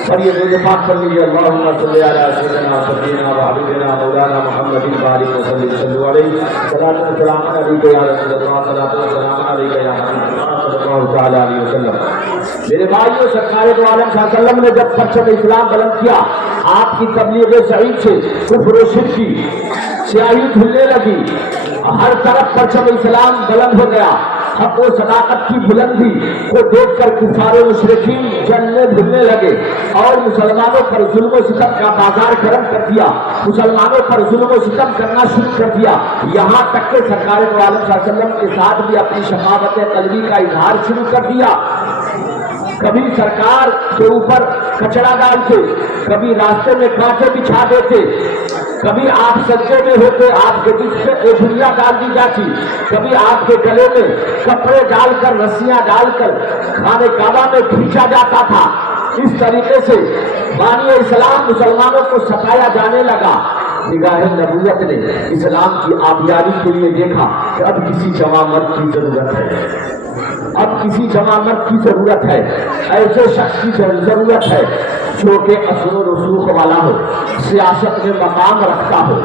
اور یہ میرے پاک کر لیجیے. اللہم صلی علی سیدنا سیدنا و حبیبنا مولانا محمد بارک وسلم صلی علیہ صلاۃ و سلام علیک یا رسول اللہ، صلاۃ و سلام علیک یا حبیب اللہ صلی اللہ تعالی علیہ وسلم. میرے بھائیوں، سرکار دو عالم صلی اللہ علیہ وسلم نے جب پرچم اسلام بلند کیا، آپ کی تبلیغ سعید سے کفر و شرک کی سیاہی دھلنے لگی. ہر طرف پرچم اسلام بلند ہو گیا. حق و صداقت کی بلندی کو دیکھ کر کفار و مشرکین جلنے بھولنے لگے اور مسلمانوں پر ظلم و ستم کا بازار گرم کر دیا. مسلمانوں پر ظلم و ستم کرنا شروع کر دیا. یہاں تک کہ سرکار دو عالم صلی اللہ علیہ وسلم کے ساتھ بھی اپنی شفاعت قلبی کا اظہار شروع کر دیا. کبھی سرکار کے اوپر کچڑا ڈالتے، کبھی راستے میں کانٹے بچھا دیتے، کبھی آپ سجدے میں ہوتے، آپ کے جسم پہ ایک دنیا ڈال دی جاتی، کبھی آپ کے گلے میں کپڑے ڈال کر رسیاں ڈال کر خانے کعبہ میں کھینچا جاتا تھا. اس طریقے سے بانی اسلام مسلمانوں کو ستایا جانے لگا. نگاہ نبوت نے اسلام کی آبیاری کے لیے دیکھا کہ اب کسی جوان مرد کی ضرورت ہے. اب کسی جوان مرد کی ضرورت ہے، ایسے شخص کی ضرورت ہے جو کہ اثر و رسوخ والا ہو، سیاست میں مقام رکھتا ہو،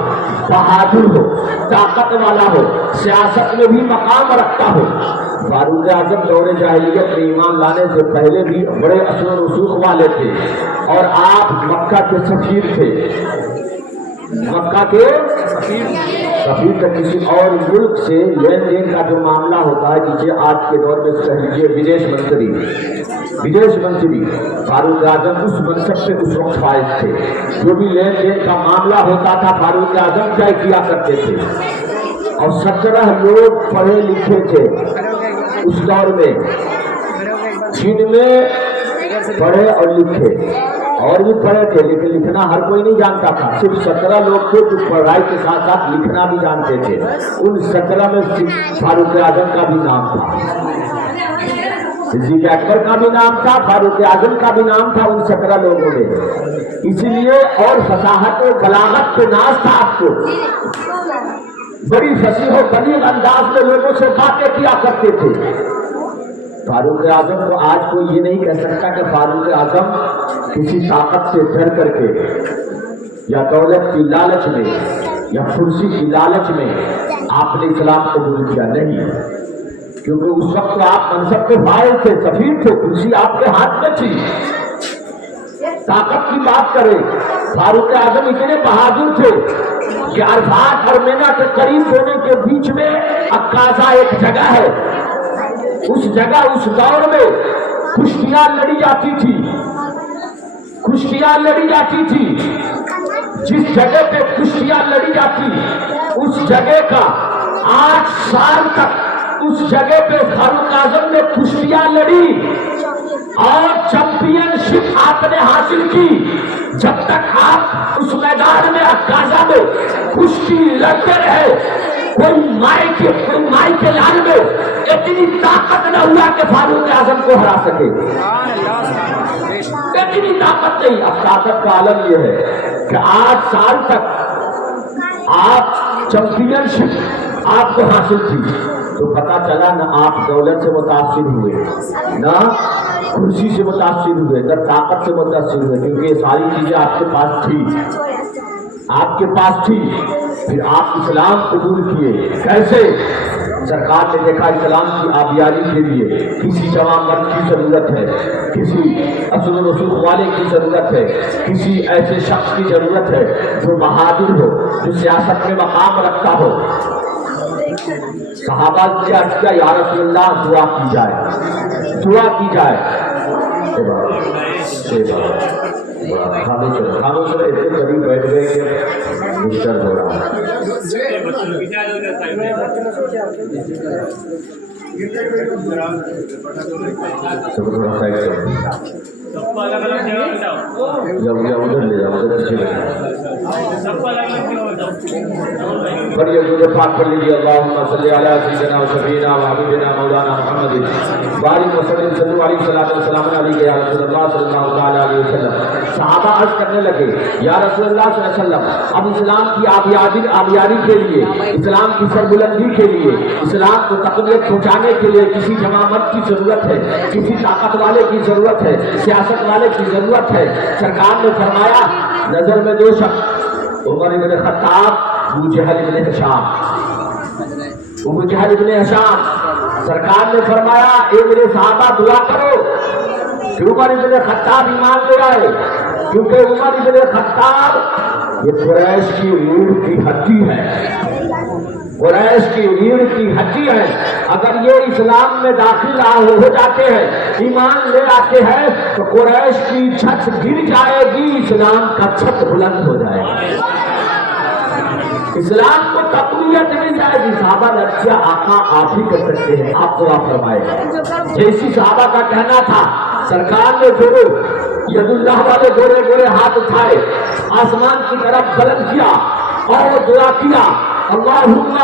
بہادر ہو، طاقت والا ہو، سیاست میں بھی مقام رکھتا ہو. فاروق اعظم دور جاہلیت میں ایمان لانے سے پہلے بھی بڑے اثر و رسوخ والے تھے، اور آپ مکہ کے سفیر تھے. مکہ کے سفیر کا کسی اور ملک سے لین دین کا جو معاملہ ہوتا ہے، جسے آج کے دور میں کہیے ودیش منتری، فاروق اعظم اس منصب پہ اس وقت فائز تھے. جو بھی لین دین کا معاملہ ہوتا تھا فاروق اعظم کیا کیا کرتے تھے. اور 17 لوگ پڑھے لکھے تھے اس دور میں، جن میں پڑھے اور لکھے اور بھی پڑھے تھے، لیکن لکھنا ہر کوئی نہیں جانتا تھا. صرف 17 لوگ تھے جو پڑھائی کے ساتھ ساتھ لکھنا بھی جانتے تھے. ان 17 میں فاروق اعظم کا بھی نام تھا، صدیق اکبر کا بھی نام تھا، فاروق اعظم کا بھی نام تھا ان 17 لوگوں میں. اسی لیے اور فصاحت و بلاغت پہ ناز تھا آپ کو. بڑی فصیح و بلیغ انداز میں لوگوں سے باتیں کیا کرتے تھے. فاروق اعظم کو آج کوئی یہ نہیں کہہ سکتا کہ فاروق اعظم کسی طاقت سے ڈر کر کے یا دولت کی لالچ میں یا کرسی کی لالچ میں آپ نے اسلام قبول کیا. نہیں، کیونکہ اس وقت آپ منصب پہ فائز تھے، سفیر تھے، کرسی آپ کے ہاتھ میں تھی. طاقت کی بات کریں، فاروق اعظم اتنے بہادر تھے کہ عرفات اور مینا کے قریب ہونے کے بیچ میں عکازہ ایک جگہ ہے. اس جگہ اس دور میں کشتیاں لڑی جاتی تھی. جس جگہ پہ کشتیاں لڑی جاتی اس جگہ کا 8 سال تک اس جگہ پہ فاروق اعظم نے کشتیاں لڑی. اور چیمپئنشپ آپ نے حاصل کی. جب تک آپ اس میدان میں غازہ میں کشتی لڑتے رہے, کوئی مائی کے لال میں اتنی طاقت نہ ہوا کہ فاروق اعظم کو ہرا سکے. اتنی طاقت نہیں. اب طاقت کا عالم یہ ہے کہ 8 سال تک آپ چیمپئنشپ آپ کو حاصل تھی, تو پتا چلا نہ آپ دولت سے متاثر ہوئے, نہ کرسی سے متاثر ہوئے, نہ طاقت سے متاثر ہوئے, کیونکہ یہ ساری چیزیں آپ کے پاس تھی, آپ کے پاس تھی. پھر آپ اسلام قبول کیے. کیسے؟ سرکار نے دیکھا اسلام کی آبیاری کے لیے کسی جوان مرد کی ضرورت ہے, کسی اصل و رسوخ والے کی ضرورت ہے, کسی ایسے شخص کی ضرورت ہے جو بہادر ہو, جو سیاست میں مقام رکھتا ہو. صحابہ کیا یا رسول اللہ دعا کی جائے, دعا کی جائے. خاموش رہے, اتنے قریب بیٹھ گئے کہ ڈسٹرب ہو رہا ہے. تھوڑا سائڈ ادھر لے جاؤ, ادھر پیچھے لے بڑی مجھے پاک کر لیجیے. اللہم صلی علی سیدنا و شفیعنا و حبیبنا مولانا محمد بارک وسلم صلی علیہ وسلم علیہ یا رسول اللہ صلی اللہ علیہ وسلم. صحابہ عرض کرنے لگے, یا رسول اللہ صلی اللہ علیہ وسلم, اب اسلام کی آبیاری کے لیے, اسلام کی سربلندی کے لیے, اسلام کو تقویت پہنچانے کے لیے کسی جماعت کی ضرورت ہے, کسی طاقت والے کی ضرورت ہے, سیاست والے کی ضرورت ہے. سرکار نے فرمایا نظر میں 2 شخص, عمر بن خطاب, ابو جہل بن ہشام. ابو جہل بن ہشام, سرکار نے فرمایا اے میرے صحابہ دعا کرو کہ عمر بن خطاب ایمان لے آئے, کیونکہ عمر بن خطاب یہ قریش کی ریڑھ کی ہڈی ہے, قریش کی ریڑھ کی ہڈی ہے. اگر یہ اسلام میں داخل ہو جاتے ہیں, ایمان لے آتے ہیں, تو قریش کی چھت گر جائے گی, اسلام کا چھت بلند ہو جائے گا, اسلام کو تقویت مل جائے گی. صحابہ نے اچھا آقا آپ ہی کر سکتے ہیں, آپ دعا فرمائے. جیسی صحابہ کا کہنا تھا, سرکار نے جو ید اللہ والے گورے گورے ہاتھ اٹھائے, آسمان کی طرف بلند کیا اور دعا کیا, اللہم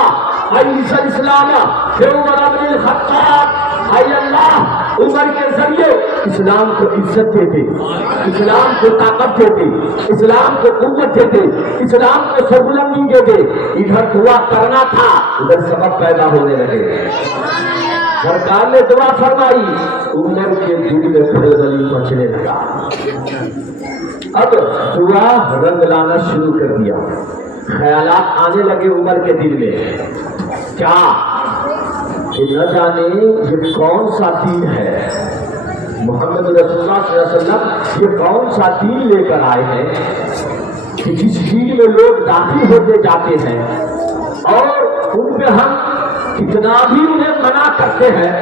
اعز الاسلام بعمر بن الخطاب. اے اللہ عمر کے ذریعے اسلام کو عزت دے دے, اسلام کو طاقت دے دے, اسلام کو قوت دے دے, اسلام کو سربلندی دے دے. ادھر دعا کرنا تھا, ادھر سبب پیدا ہونے لگے. سرکار نے دعا فرمائی, عمر کے دل میں کھلبلی مچنے لگا. اب دعا رنگ لانا شروع کر دیا, خیالات آنے لگے عمر کے دل میں. کیا کہ نہ جانے یہ کون سا دین ہے, محمد رسول اللہ صلی اللہ علیہ وسلم یہ کون سا دین لے کر آئے ہیں کہ جس دین میں لوگ داخل ہوتے جاتے ہیں اور ان پہ ہم کتنا بھی انہیں منع کرتے ہیں,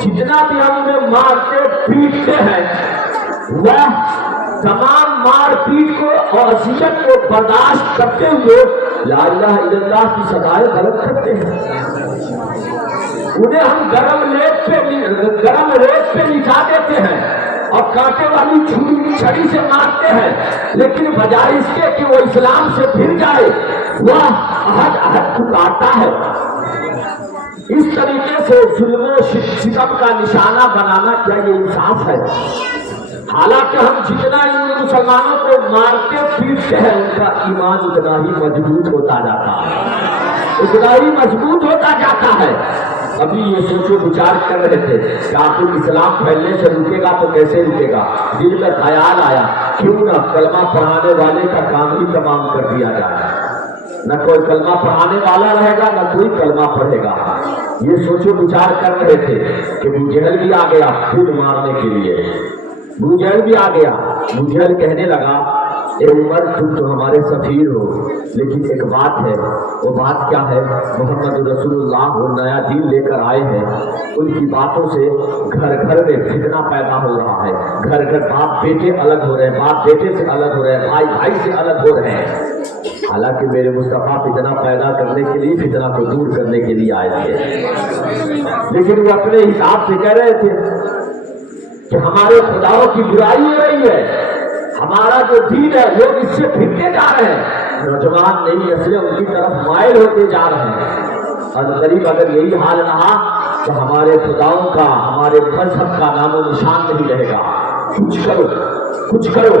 جتنا بھی ہم انہیں مارتے پیٹتے ہیں, وہ تمام مار پیٹ کو اور اذیت کو برداشت کرتے ہوئے لا الہ الا اللہ کی صدائیں بلند کرتے ہیں. انہیں ہم گرم ریت پہ لٹا دیتے ہیں اور کانٹے والی چھری سے مارتے ہیں, لیکن بجائے اس کے کہ وہ اسلام سے پھر جائے, وہ عہد کو کاٹتا ہے. اس طریقے سے ظلم و ستم کا نشانہ بنانا کیا یہ انصاف ہے؟ حالانکہ ہم جتنا ان مسلمانوں کو مارتے پیٹتے ہیں, ان کا ایمان اتنا ہی مضبوط ہوتا جاتا ہے, اتنا ہی مضبوط ہوتا جاتا ہے. ابھی یہ سوچو بچار کر رہے تھے کہ آخر اسلام پھیلنے سے رکے گا تو کیسے رکے گا. دل میں خیال آیا کیوں نہ کلمہ پڑھانے والے کا کام ہی تمام کر دیا جائے, نہ کوئی کلمہ پڑھانے والا رہے گا نہ کوئی کلمہ پڑھے گا. یہ سوچو بچار کر رہے تھے کہ ابو جہل بھی آ گیا خود مارنے کے لیے. ابو جہل بھی آ گیا. ابو جہل کہنے لگا اے عمر تم تو ہمارے سفیر ہو, لیکن ایک بات ہے, وہ بات کیا ہے؟ محمد رسول اللہ وہ نیا دین لے کر آئے ہیں, ان کی باتوں سے گھر گھر میں فتنہ پیدا ہو رہا ہے, گھر گھر باپ بیٹے الگ ہو رہے ہیں, باپ بیٹے سے الگ ہو رہے ہیں, بھائی بھائی سے الگ ہو رہے ہیں. حالانکہ میرے مصطفیٰ فتنہ پیدا کرنے کے لیے, فتنہ کو دور کرنے کے لیے آئے تھے, لیکن وہ اپنے حساب سے کہہ رہے تھے کہ ہمارے خداؤں کی برائی ہو رہی ہے، ہمارا جو دین ہے لوگ اس سے پھرتے جا رہے ہیں، نوجوان نئی نسلیں ان کی طرف مائل ہوتے جا رہے ہیں، اور غریب اگر یہی حال رہا تو ہمارے خداؤں کا، ہمارے مذہب کا نام و نشان نہیں رہے گا۔ کچھ کرو، کچھ کرو۔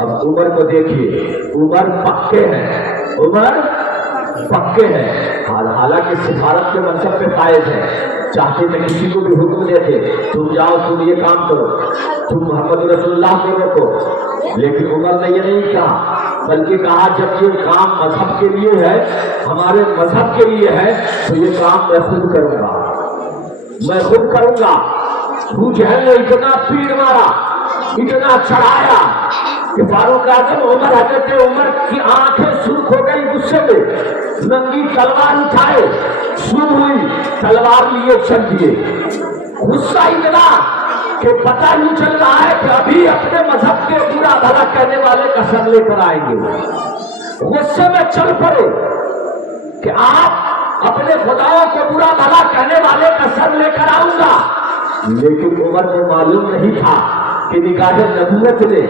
اب عمر کو دیکھیے، عمر پکے ہیں، عمر پکے ہیں، حالانکہ سفارت کے منصب پہ فائز ہے، چاہتے تھے کسی کو بھی حکم دیتے تم جاؤ، تم یہ کام کرو، تم محمد رسول اللہ کو روکو، لیکن عمر نے یہ نہیں کہا، بلکہ کہا جب یہ کام مذہب کے لیے ہے، ہمارے مذہب کے لیے ہے، تو یہ کام میں خود کروں گا، میں خود کروں گا۔ ابو جہل نے اتنا پیڑ مارا، اتنا چڑھایا کہ فاروق اعظم عمر، حضرت عمر کی آنکھیں سرخ ہو گئی غصے میں، ننگی تلوار اٹھائے، سور ہوئی، تلوار لیے چل دیے، غصہ اتنا کہ پتہ نہیں چل رہا ہے کہ ابھی اپنے مذہب کے برا بھلا کہنے والے کا سر لے کر آئیں گے۔ غصے میں چل پڑے کہ آپ اپنے خداؤں کو برا بھلا کہنے والے کا سر لے کر آؤں گا، لیکن عمر کو معلوم نہیں تھا کہ نگاہ نبوت نے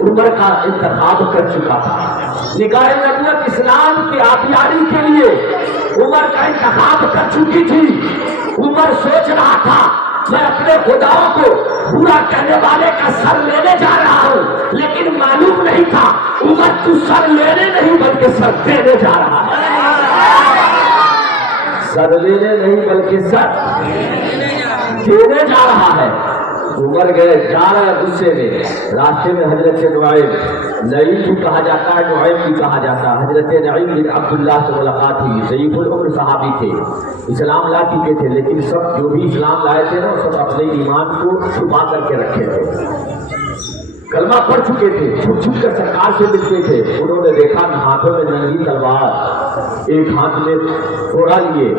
عمر کا انتخاب کر چکا تھا، نگاہ نبوت اسلام کی آبیاری کے لیے عمر کا انتخاب کر چکی تھی۔ عمر سوچ رہا تھا میں اپنے خداؤں کو برا کہنے والے کا سر لینے جا رہا ہوں، لیکن معلوم نہیں تھا عمر تو سر لینے نہیں بلکہ سر دینے جا رہا ہے، سر لینے نہیں بلکہ سر دینے جا رہا ہے۔ عمر گئے، جا رہے ہیں غصے میں، راستے میں حضرت نعیم بھی کہا جاتا ہے، نعیم بھی کہا جاتا ہے، حضرت نعیم بن عبداللہ سے ملاقات ہوئی، ضعیف العمر صحابی تھے، اسلام لا چکے تھے، لیکن سب جو بھی اسلام لائے تھے نا سب اپنے ایمان کو چھپا کر کے رکھے تھے، کلمہ پڑھ چکے تھے، چھپ چھپ کر سرکار سے ملتے تھے۔ انہوں نے دیکھا ہاتھوں میں ننگی تلوار، ایک ہاتھ میں گھوڑا لیے،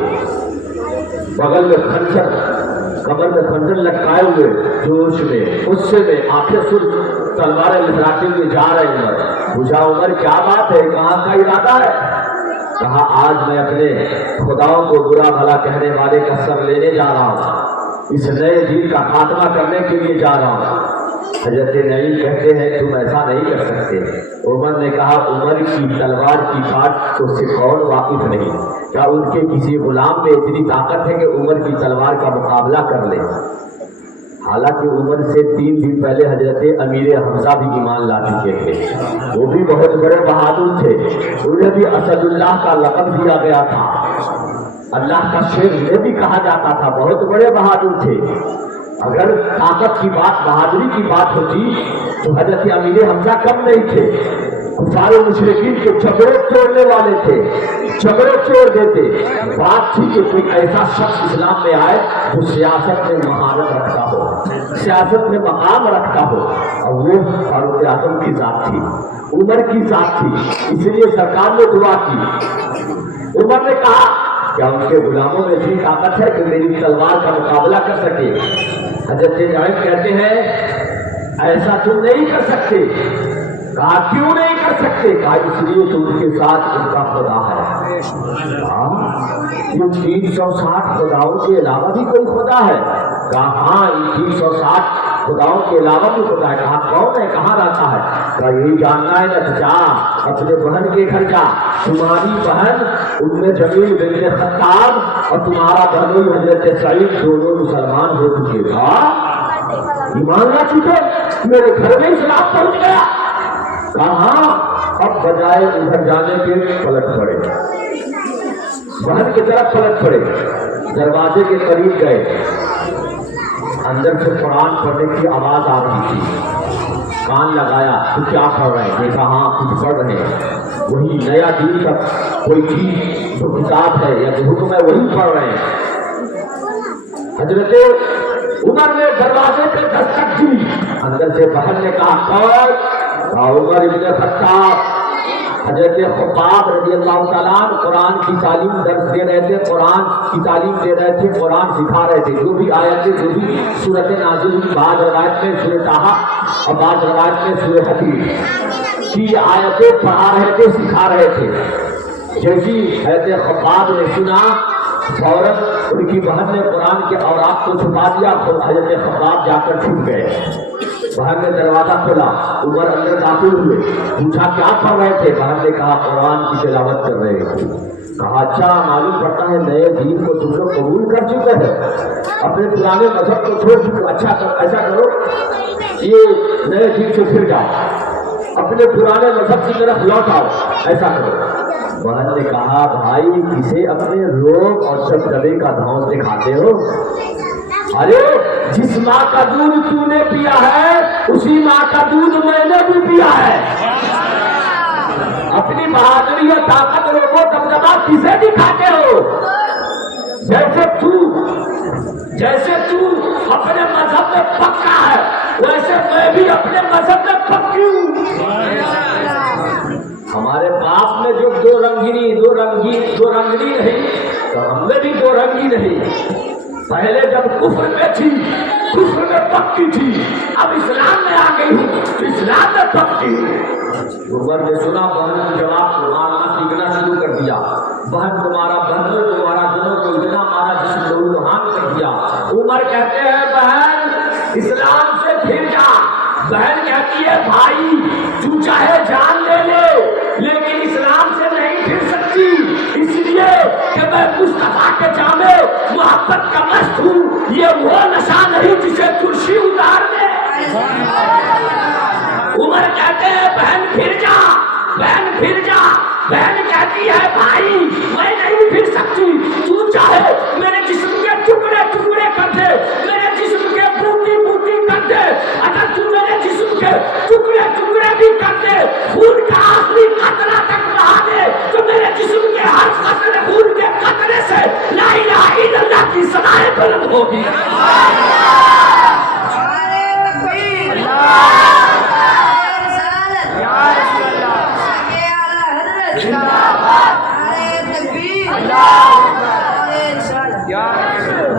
بغل میں خنجر، کمر میں خنجر لٹکائے ہوئے، جوش میں غصے میں آنکھیں سر تلواریں لہراتے ہوئے جا رہے عمر۔ پوچھا عمر کیا بات ہے، کہاں کا ارادہ ہے؟ کہا آج میں اپنے خداؤں کو برا بھلا کہنے والے کا سر لینے جا رہا ہوں، اس نئے دین کا خاتمہ کرنے کے لیے جا رہا ہوں۔ حضرت نعیم کہتے ہیں تم ایسا نہیں کر سکتے۔ عمر نے کہا عمر کی تلوار کی کاٹ کو سے کون واقف نہیں؟ کیا ان کے کسی غلام میں اتنی طاقت ہے کہ عمر کی تلوار کا مقابلہ کر لے؟ حالانکہ عمر سے 3 دن پہلے حضرت امیر حمزہ بھی ایمان لا چکے تھے، وہ بھی بہت بڑے بہادر تھے، انہیں بھی اسد اللہ کا لقب دیا گیا تھا، اللہ کا شیر انہیں بھی کہا جاتا تھا، بہت بڑے بہادر تھے۔ اگر طاقت کی بات، بہادری کی بات ہوتی تو حضرت امیر حمزہ کم نہیں تھے، کفار و مشرکین کے جھگڑے توڑنے والے تھے، جھگڑے توڑ دیتے۔ بات تھی کہ کوئی ایسا شخص اسلام میں آئے جو سیاست میں مہارت رکھتا ہو، سیاست میں مقام رکھتا ہو، اور وہ فاروق اعظم کی ذات تھی، عمر کی ذات تھی، اس لیے سرکار نے دعا کی۔ عمر نے کہا کیا ان کے غلاموں میں اتنی طاقت ہے کہ میری تلوار کا مقابلہ کر سکے؟ حضرت نعیم کہتے ہیں ایسا تم نہیں کر سکتے۔ کہا کیوں نہیں کر سکتے؟ کہا اس لیے تو ان کے ساتھ ان کا خدا ہے۔ یہ 360 خداؤں کے علاوہ بھی کوئی خدا ہے؟ کہا ہاں ان 360 خداؤں کے علاوہ بھی خدا ہے۔ کہا کون ہے، کہاں رہتا ہے؟ کہا یہی جاننا ہے نہ، جا اپنے بہن کے گھر جا، تمہاری بہن ام جمیل بنت خطاب اور تمہارا بہنوئی حضرت سعید دونوں مسلمان ہو چکے۔ ایمان لا چکے، میرے گھر میں اسلام پہنچ گیا۔ کہاں اب بجائے ادھر جانے کے پلٹ پڑے، بہن کی طرف پلٹ پڑے، دروازے کے قریب گئے، اندر سے قرآن پڑھنے کی آواز آ رہی تھی، کان لگایا تو کیا پڑھ رہے ہیں؟ دیکھا ہاں کچھ پڑھ رہے ہیں، وہی نیا دین کا کوئی چیز جو کتاب ہے یا جو حکم ہے وہی پڑھ رہے ہیں۔ حضرت عمر نے دروازے پہ دستک دی، اندر سے بہن نے کہا کون؟ عمر ابن خطاب۔ حضرت خباب رضی اللہ تعالیٰ قرآن کی تعلیم درس دے رہے تھے، قرآن کی تعلیم دے رہے تھے، قرآن سکھا رہے تھے، جو بھی آیتیں جو بھی سورت نازل ہوئی، بعض روایت میں سورہ طٰہٰ اور بعض روایت میں سورہ حدید کی آیتیں پڑھا رہے تھے، سکھا رہے تھے۔ جیسی حضرت خباب نے سنا فوراً ان کی بہن نے قرآن کے اوراق کو چھپا دیا، خود حضرت خباب جا کر چھپ گئے۔ بہن نے دروازہ کھولا، عمر اندر داخل ہوئے، پوچھا کیا پڑھ رہے تھے؟ بہن نے کہا قرآن کی تلاوت کر رہے تھے۔ کہا اچھا، معلوم پڑتا ہے نئے دین کو تم لوگ قبول کر چکے ہیں، اپنے پرانے مذہب کو چھوڑ چکے۔ اچھا ایسا کرو، یہ نئے دین سے پھر جاؤ، اپنے پرانے مذہب کی طرف لوٹ آؤ، ایسا کرو۔ بہن نے کہا بھائی کسے اپنے روب اور دبدبے کا دھونس دکھاتے ہو؟ ارے جس ماں کا دودھ تو نے پیا ہے اسی ماں کا دودھ میں نے بھی پیا ہے۔ اپنی بہادری اور طاقت روب و دبدبا کسے دکھاتے ہو؟ جیسے تو اپنے مذہب میں پکا ہے ویسے میں بھی اپنے مذہب میں پکی ہوں۔ ہمارے باپ میں جو دو رنگی نہیں تو ہم میں بھی دو رنگی نہیں۔ پہلے جب کفر میں تھی، کفر میں پکی تھی، اب اسلام میں آ گئی ہوں، اسلام میں پکی ہوں۔ عمر نے سنا، بہن نے جواب کو مارنا سیکھنا شروع کر دیا۔ بہن تمہارا دونوں کو اتنا مارا جسم لہولہان کر دیا۔ عمر کہتے ہیں بہن اسلام سے پھر جا۔ بہن کہتی ہے بھائی تو چاہے جان لے لے لیکن اسلام سے نہیں پھر سکتی، اس لیے کہ میں مصطفیٰ کے جامع محبت کا مست ہوں، یہ وہ نشہ نہیں جسے ترشی اتار دے۔ عمر کہتے ہیں بہن پھر جا، بہن پھر جا۔ بہن کہتی ہے بھائی میں نہیں پھر سکتی، تو چاہے میرے جسم کے ٹکڑے ٹکڑے کر دے، میرے جسم کے بوٹی بوٹی کر دے، اگر تو میرے جسم کے ٹکڑے ٹکڑے بھی کر دے، خون کا آخری قطرہ تک بہا دے تو میرے جسم کے ہر قطرے خون کے قطرے سے لا الہ الا اللہ کی صدائیں بلند ہوگی۔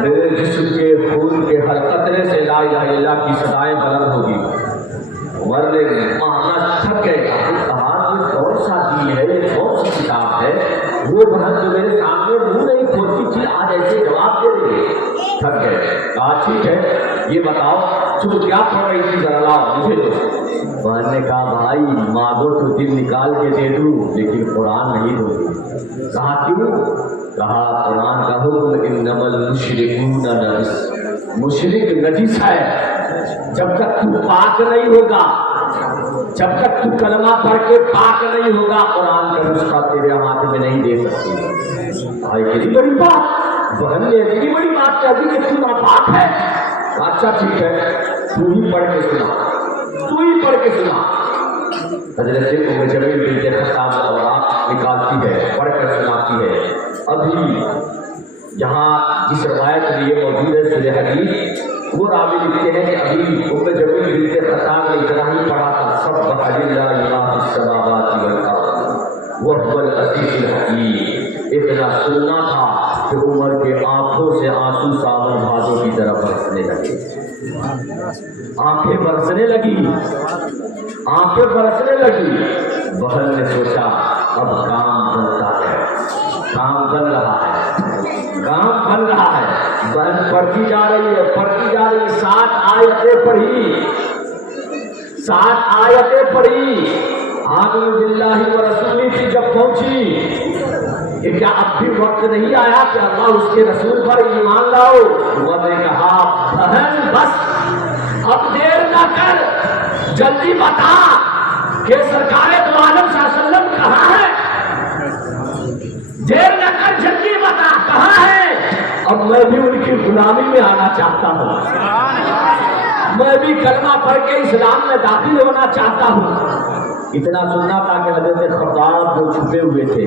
میرے جسم کے خون کے ہر قطرے سے لا الہ الا اللہ کی صدائیں بلند ہوگی۔ عمر نے مارنا تھک گئے، کہا یہ کون سا دین ہے، یہ کون سی کتاب ہے؟ وہ بہن جو میرے سامنے منہ نہیں کھولتی تھی آج ایسے جواب دے رہی ہے۔ تھک گئے، کہا ٹھیک ہے یہ بتاؤ تم کیا پڑھ رہی تھی، ذرا لاؤ مجھے دو۔ بہن نے کہا بھائی مانگو تو دل نکال کے دے دوں لیکن قرآن نہیں دوں گی۔ کہا کیوں؟ کہا قرآن کا حکم انما المشرکون نجس، مشرک نجس ہے، جب تک تو پاک نہیں ہوگا، جب تک تو کلمہ پڑھ کے پاک نہیں ہوگا قرآن کا نسخہ تیرے ہاتھ میں نہیں دے سکتی۔ بھائی اتنی بڑی بات، بہن نے اتنی بڑی بات کہہ دی کہ تو ناپاک ہے۔ اچھا ٹھیک ہے تو ہی پڑھ کے سنا، تو ہی پڑھ کے سنا۔ حضرت ام جمیل بنت خطاب اوراق نکالتی ہے، پڑھ کر سناتی ہے۔ ابھی جہاں جس روایت میں یہ موجود ہے سورہ حدیث، وہ راوی لکھتے ہیں کہ ابھی ام جمیل بنت خطاب نے اتنا ہی پڑھا تھا، سبح للہ ما فی السماوات والارض وهو العزیز الحکیم۔ اتنا سننا تھا کہ عمر کے آنکھوں سے آنسو ساون بھادوں کی طرف برسنے لگے، آنکھیں برسنے لگی، آنکھیں برسنے لگی۔ بہن نے سوچا اب کام بنتا ہے، کام بن رہا ہے، کام بن رہا ہے۔ بہن پڑھتی جا رہی ہے، پڑھتی جا رہی ہے، 7 آیتیں پڑھی، 7 آیتیں پڑھی۔ آمین باللہ و رسولی کی جب پہنچی کہ کیا اب بھی وقت نہیں آیا کہ اللہ اس کے رسول پر ایمان لاؤ؟ عمر نے کہا بہن بس اب دیر نہ کر، جلدی بتا کہ سرکار دو عالم صلی اللہ علیہ وسلم کہاں ہے، دیر نہ کر جلدی بتا کہاں ہے۔ اب میں بھی ان کی غلامی میں آنا چاہتا ہوں، میں بھی کلمہ پڑھ کے اسلام میں داخل ہونا چاہتا ہوں۔ اتنا سننا تھا کہ حضرت خباب جو چھپے ہوئے تھے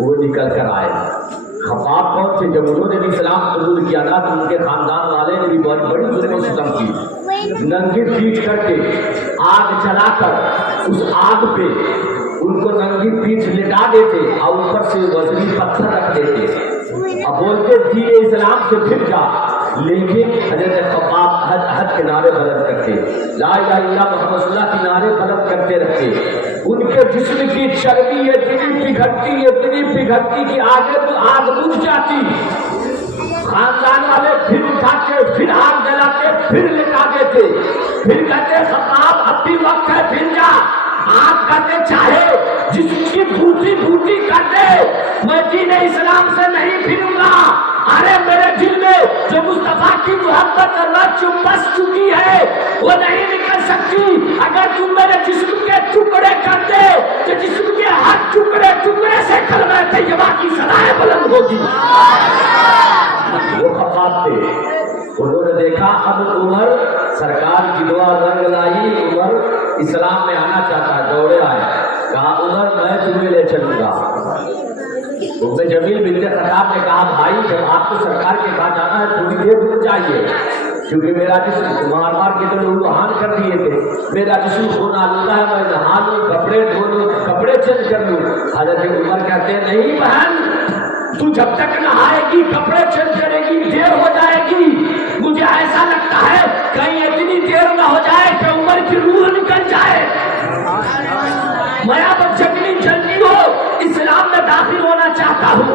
وہ نکل کر آئے۔ خباب کون تھے؟ جب انہوں نے بھی اسلام قبول کیا نا تو ان کے خاندان والے نے بھی بہت بڑی ظلم و ستم کی، ننگی پیٹ کر کے آگ جلا کر اس آگ پہ ان کو ننگی پیٹ لٹا دیتے اور اوپر سے وزنی پتھر رکھ دیتے، اب بولتے دین اسلام سے پھر جا، لیکن حضرت خباب حد کے نعرے بلند کرتے، لا الہ الا اللہ محمد رسول اللہ کے نعرے بلند کرتے رہتے، ان کے جسم کی چربی اتنی پگھلتی کہ آگے تو آگ بجھ جاتی، خاندان والے پھر اٹھاتے، پھر آگ جلاتے، پھر لٹا دیتے، پھر کہتے خباب اب بھی وقت ہے پھر جا، آپ کہتے چاہے جسم کی بھوٹی کر دے میں دین اسلام سے نہیں پھروں گا، ارے میرے دل میں جو مصطفیٰ کی محبت رچ بس چکی ہے وہ نہیں نکل سکتی، اگر تم میرے جسم کے ٹکڑے کر دے تو جسم کے ہر ٹکڑے سے کلمہ طیبہ کی صدائیں بلند ہوگی۔ وہ خباب تھے، انہوں نے دیکھا اب عمر سرکار کی دعا رنگ لائی، عمر اسلام میں آنا چاہتا ہے، دوڑے آئے، کہا عمر میں تمہیں لے چلوں گا۔ ام جمیل بنت خطاب نے کہا بھائی جب آپ کو سرکار کے پاس جانا ہے تھوڑی دیر رک جائیے، کیونکہ میرا جسم مار کے تو لوہان کر دیے تھے، میرا جسم خون آلودہ ہے، میں نہا لوں، کپڑے دھو لوں، کپڑے چینج کر لوں۔ حضرت عمر کہتے ہیں نہیں بہن، تو جب تک نہائے گی کپڑے چینج کرے گی دیر ہو جائے گی، مجھے ایسا لگتا ہے کہیں اتنی دیر نہ ہو جائے کہ عمر کی روح نکل جائے، میں اب جلدی ہو اسلام میں داخل ہونا چاہتا ہوں۔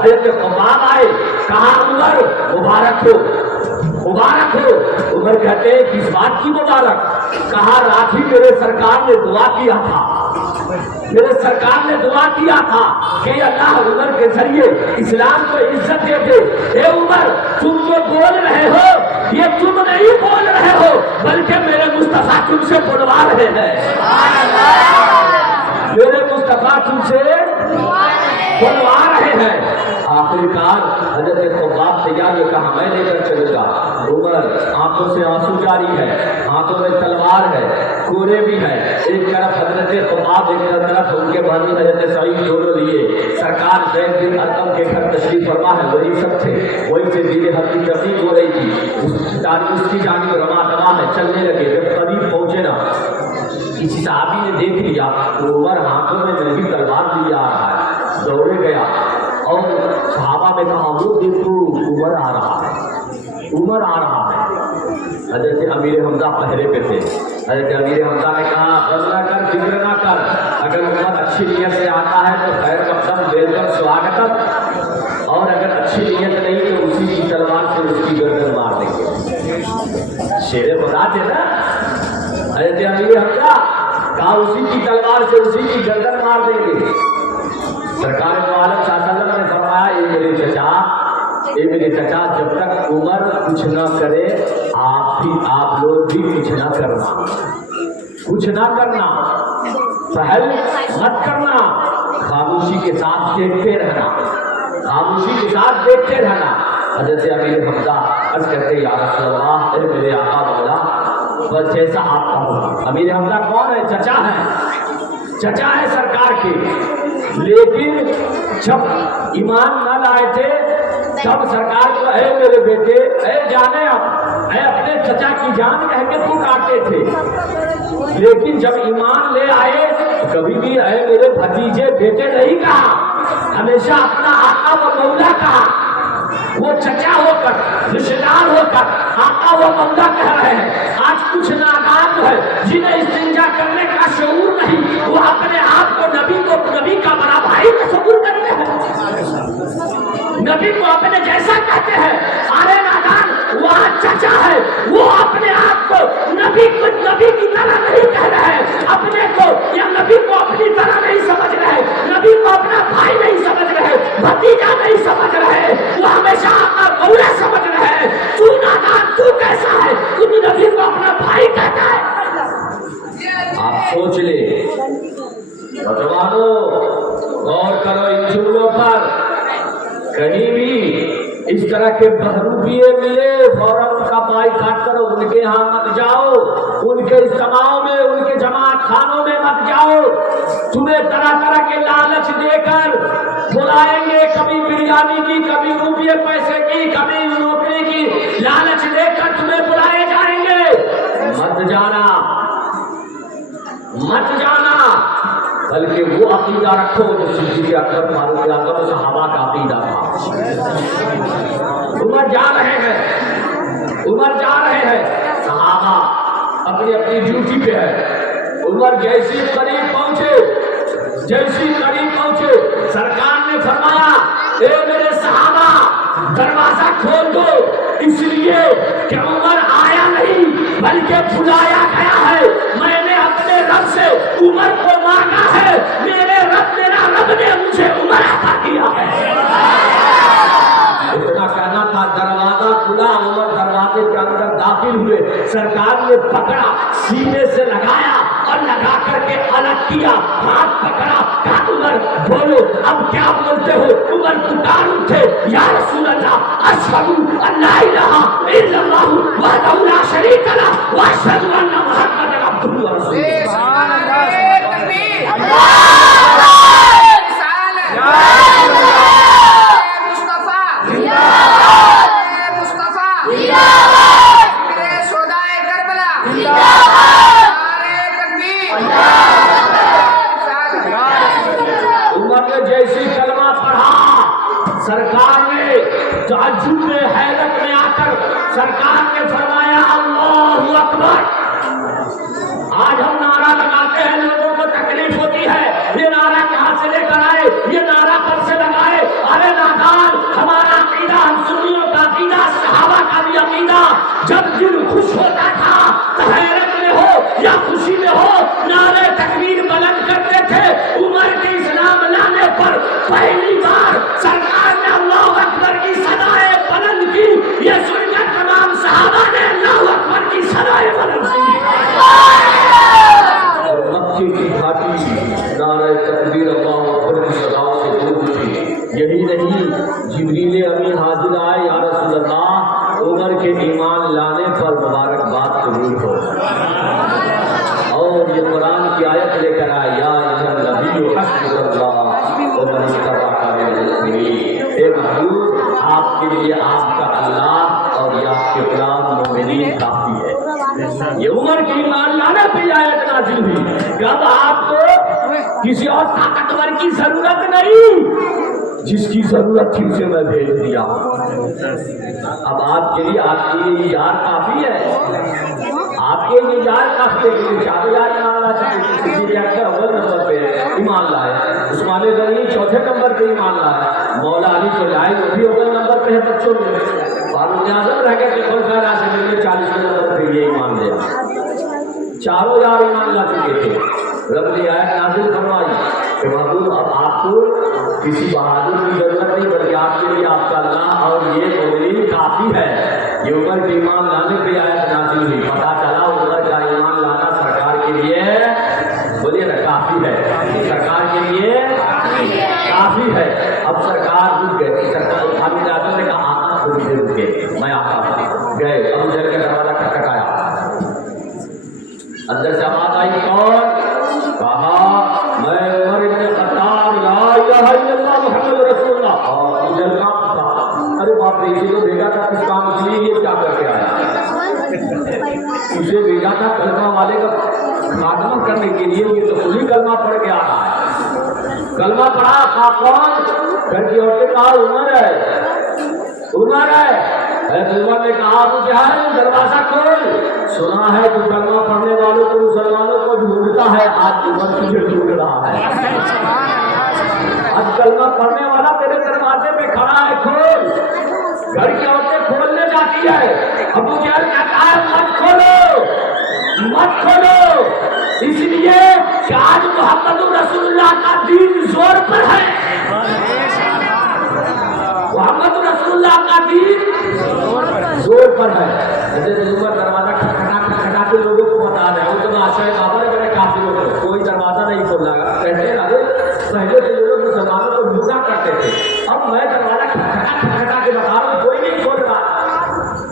حضرت خباب آئے، کہا عمر مبارک ہو۔ عمر کہتے ہیں کس بات کی مبارک؟ کہا رات ہی میرے سرکار نے دعا کیا تھا کہ اللہ عمر کے ذریعے اسلام کو عزت دے دے۔ اے عمر تم جو بول رہے ہو یہ تم نہیں بول رہے ہو بلکہ میرے مصطفیٰ تم سے بلوا رہے ہیں، میرے مصطفیٰ تم سے بلوا رہے ہیں۔ آخری کار حضرت خباب تیار نے کہا میں لے کر چلوں گا۔ عمر آنکھوں سے آنسو جاری ہے، ہاتھوں میں تلوار ہے، کوڑے بھی ہے، ایک طرف حضرت خباب ایک طرف ان کے بھائی حضرت سعید دونوں لیے سرکار زید بن ارقم کے گھر تشریف فرما ہے، وہی سب تھے، وہی سے دین حق کی تبلیغ ہو رہی تھی، اس کی جانب رواں دوا ہے، چلنے لگے، جب قریب پہنچے نا کسی صحابی نے دیکھ لیا تو عمر ہاتھوں میں ننگی تلوار لیا آ رہا ہے، دوڑے گیا اور صحابہ میں کہا وہ دیکھو عمر آ رہا ہے۔ حضرت امیر حمزہ پہرے پہ تھے، حضرت امیر حمزہ نے کہا غم نہ کر، فکر نہ کر، اگر عمر اچھی نیت سے آتا ہے تو خیر مقدم ویلکم سواگتم، اور اگر اچھی نیت نہیں تو اسی کی تلوار سے اس کی گردن مار دیں گے۔ شیر خدا تھے نا حضرت امیر حمزہ، کہا اسی کی تلوار سے اسی کی گردن مار دیں گے۔ سرکار دو عالم صلی اللہ علیہ وسلم نے فرمایا اے میرے چچا جب تک عمر کچھ نہ کرے آپ لوگ بھی کچھ نہ کرنا، پہل مت کرنا، خاموشی کے ساتھ دیکھتے رہنا۔ حضرت امیر حمزہ عرض کرتے یا رسول اللہ اے میرے آقا مولا بس جیسا آپ کہو۔ امیر حمزہ کون ہے؟ چچا ہے سرکار کے، لیکن جب ایمان نہ لائے تھے تب سرکار کو اے میرے بیٹے، اے جانے اے اپنے چچا کی جان کہہ کے پکارتے تھے، لیکن جب ایمان لے آئے کبھی بھی اے میرے بھتیجے بیٹے نہیں کہا، ہمیشہ اپنا آقا و مولا کہا۔ وہ چچا ہو کر، رشتہ دار ہو کر آقا و مولا کہہ رہے ہیں۔ آج کچھ نادان ہے جنہیں استنجا کرنے کا شعور نہیں، وہ اپنے آپ کو نبی کا بڑا بھائی تصور کرتے ہیں، نبی کو اپنے جیسا کہتے ہیں۔ ارے نادان وہ چچا ہے، وہ اپنے آپ کو نبی کی طرح نہیں کہہ رہے، اپنے کو یا نبی کو اپنی طرح نہیں سمجھ رہے، نبی کو اپنا بھائی نہیں سمجھ رہے، بھتیجا نہیں سمجھ رہے، وہ ہمیشہ اپنا مولا سمجھ رہے۔ تو نادان تو کیسا ہے، تو نبی کو اپنا بھائی کہتا ہے۔ آپ سوچ لے نوجوانوں، غور کرو ان جملوں پر، کہیں بھی اس طرح کے بہروپیے ملے فوراً ان کا بائیکاٹ کرو، ان کے ہاں مت جاؤ، ان کے اجتماعوں میں، ان کے جماعت خانوں میں مت جاؤ، تمہیں طرح طرح کے لالچ دے کر بلائیں گے، کبھی بریانی کی، کبھی روپیے پیسے کی، کبھی نوکری کی لالچ دے کر تمہیں بلائے جائیں گے، مت جانا، بلکہ وہ عقیدہ رکھو جو صدیق اکبر فاروق اعظم صحابہ کا عقیدہ تھا۔ عمر جا رہے ہیں، عمر جا رہے ہیں، صحابہ اپنی اپنی ڈیوٹی پہ ہے۔ عمر جیسی قریب پہنچے، جیسی قریب پہنچے، سرکار نے فرمایا اے میرے صحابہ دروازہ کھول دو، اس لیے کہ عمر آیا نہیں بلکہ بلایا گیا ہے۔ میں نے اپنے رب سے عمر کو مانگا ہے، میرے رب نے مجھے عمر عطا کیا ہے۔ اتنا کہنا تھا، دروازہ کھلا، عمر دروازے کے اندر داخل ہوئے، سرکار نے پکڑا، سینے سے لگایا اور لگا کر کے الگ کیا، ہاتھ پکڑا، کہا عمر بولو اب کیا بولتے ہو؟ عمر پکار اٹھے، یا رسول اللہ اشہد ان لا الہ الا اللہ وحدہ لا شریک لہ واشہد ان محمدا عبدہ ورسولہ۔ جیسی کلمہ پڑھا، سرکار نے تعجب میں حیرت میں آ کر سرکار نے فرمایا اللہ اکبر۔ آج ہم نعرہ لگاتے ہیں، لوگوں کو تکلیف ہوتی ہے، یہ نعرہ کہاں سے لے کر آئے، یہ نعرہ کب سے لگائے؟ ارے نادان، ہمارا عقیدہ، ہم سنیوں کا عقیدہ، صحابہ کا بھی عقیدہ، جب دل خوش ہوتا تھا تو حیرت میں ہو یا خوشی میں ہو نعرے تکبیر بلند کرتے تھے۔ عمر کے اسلام لانے پر پہلی بار سرکار نے اللہ اکبر کی صدائے بلند کی، یہ سن کر تمام صحابہ نے اللہ اکبر کی صدائے بلند کی۔ مکے کی گھاٹی نعرہ تکبیر اللہ اکبر کی صداؤں سے گونج اٹھی۔ یہی نہیں، جبریل امین حاضر آئے، یا رسول اللہ عمر کے ایمان لانے پر مبارکباد قبول ہو، اور یہ قرآن کی آیت لے کر آئے، یا ایھا النبی حسبک اللہ ومن اتبعک من المؤمنین۔ اے محبوب، آپ کے لیے آپ کا اللہ اور یہ آپ کے غلام مومنین کافی ہے۔ یہ عمر کے ایمان لانے پہ آیت نازل ہوئی کہ اب آپ کو کسی اور طاقتور کی ضرورت نہیں، جس کی ضرورت تھی اسے میں بھیج دیا۔ اب آپ کے لیے آپ کی یہ یار کافی ہے، آپ کے یہ یار کافی ہے کہ چار یار ایمان لا سکتے۔ کسی بھی اکثر اول نمبر پہ ایمان لائے، عثمان غنی چوتھے نمبر پہ ایمان لائے، مولا علی جو لائے وہ بھی اول نمبر پہ ہے بچوں میں، فاروق اعظم رہ گئے کہ خلفائے راشدین نے 40ویں نمبر پہ یہ ایمان لیا۔ چاروں یار ایمان لا چکے تھے۔ رب نے آیت نازل فرمائی کہ محبوب اب آپ کو کسی بہادر کی ضرورت نہیں، بلکہ آپ کے لیے آپ کا اللہ اور یہ مومنین کافی ہے۔ یہ عمر کے ایمان لانے پہ آیت نازل ہوئی، پتہ چلا عمر کا ایمان لانا سرکار کے لیے، بولیے نا، کافی ہے، سرکار کے لیے کافی ہے۔ اب سرکار رک گئے، سرکار حامد اعظم نے کہا آقا تھوڑی دیر رک گئے، میں آتا ہوں۔ گئے، ابو جہل کا دروازہ کھٹکھٹایا، اندر سے آواز آئی، کون؟ کہا میں عمر بن خطاب، لا الہ الا اللہ محمد رسول اللہ۔ ابو جہل کہا ارے باپ رے، اسے تو بھیجا تھا کس کام کے لیے، یہ کیا کر کے آیا؟ اسے بھیجا تھا کلمہ والے کا خاتمہ کرنے کے لیے، یہ تو خود ہی کلمہ پڑھ کے آ رہا ہے۔ کلمہ پڑھا، کہا کون؟ گھر کی عورتیں کہا عمر ہے، عمر ہے۔ عمر نے کہا ابو جہل دروازہ کھول، سنا ہے تو کلمہ پڑھنے والوں کو مسلمانوں کو ڈھونڈتا ہے، آج عمر تجھے ڈھونڈ رہا ہے۔ آج کلمہ پڑھنے والا تیرے دروازے پہ کھڑا ہے، کھول۔ گھر کی عورتیں کھولنے جاتی ہے، ابو جہل کہتا ہے مت کھولو، مت کھولو، اس لیے کہ آج محمد رسول اللہ کا دین زور پر ہے، محمد رسول اللہ کا دین زور پر ہے۔ حضرت عمر دروازہ کھٹکھٹا کے لوگوں کو بتا رہے ہیں، وہ تو معاشرے بابر میرے کافی لوگ کوئی دروازہ نہیں کھول رہا، کہتے ہیں پہلے سے لوگ مسلمانوں کو ڈھونڈا کرتے تھے، اب میں دروازہ کھٹکھٹا کے بتا رہا ہوں، کوئی نہیں کھول رہا،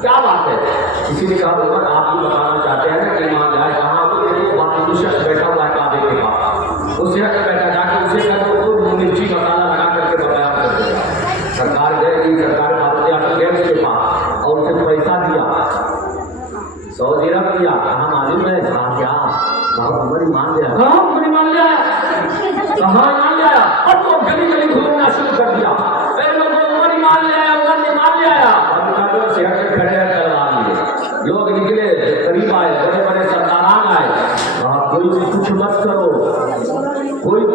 کیا بات ہے؟ کسی نے کہا عمر آپ بھی بتانا چاہتے ہیں نا کہ ایمان لائے، کہاں وہ باقی شخص بیٹھا ہوا ہے کعبے کے پاس، اس شخص بیٹھا جا کے اسے کہا تو مرچی مسالہ لگا کر کے بتایا کر دے گا۔ سرکار گئے، سرکار گئے اس کے پاس اور اسے پیسہ دیا، 100 درہم دیا، کہاں معلوم ہے؟ کہا کیا؟ کہا عمر ایمان لیا، کہاں عمر ایمان لیا، کہاں ایمان لیا؟ اب تو گلی گلی گھومنا شروع کر دیا، اے لوگوں عمر ایمان لے آیا، عمر ایمان لے آیا۔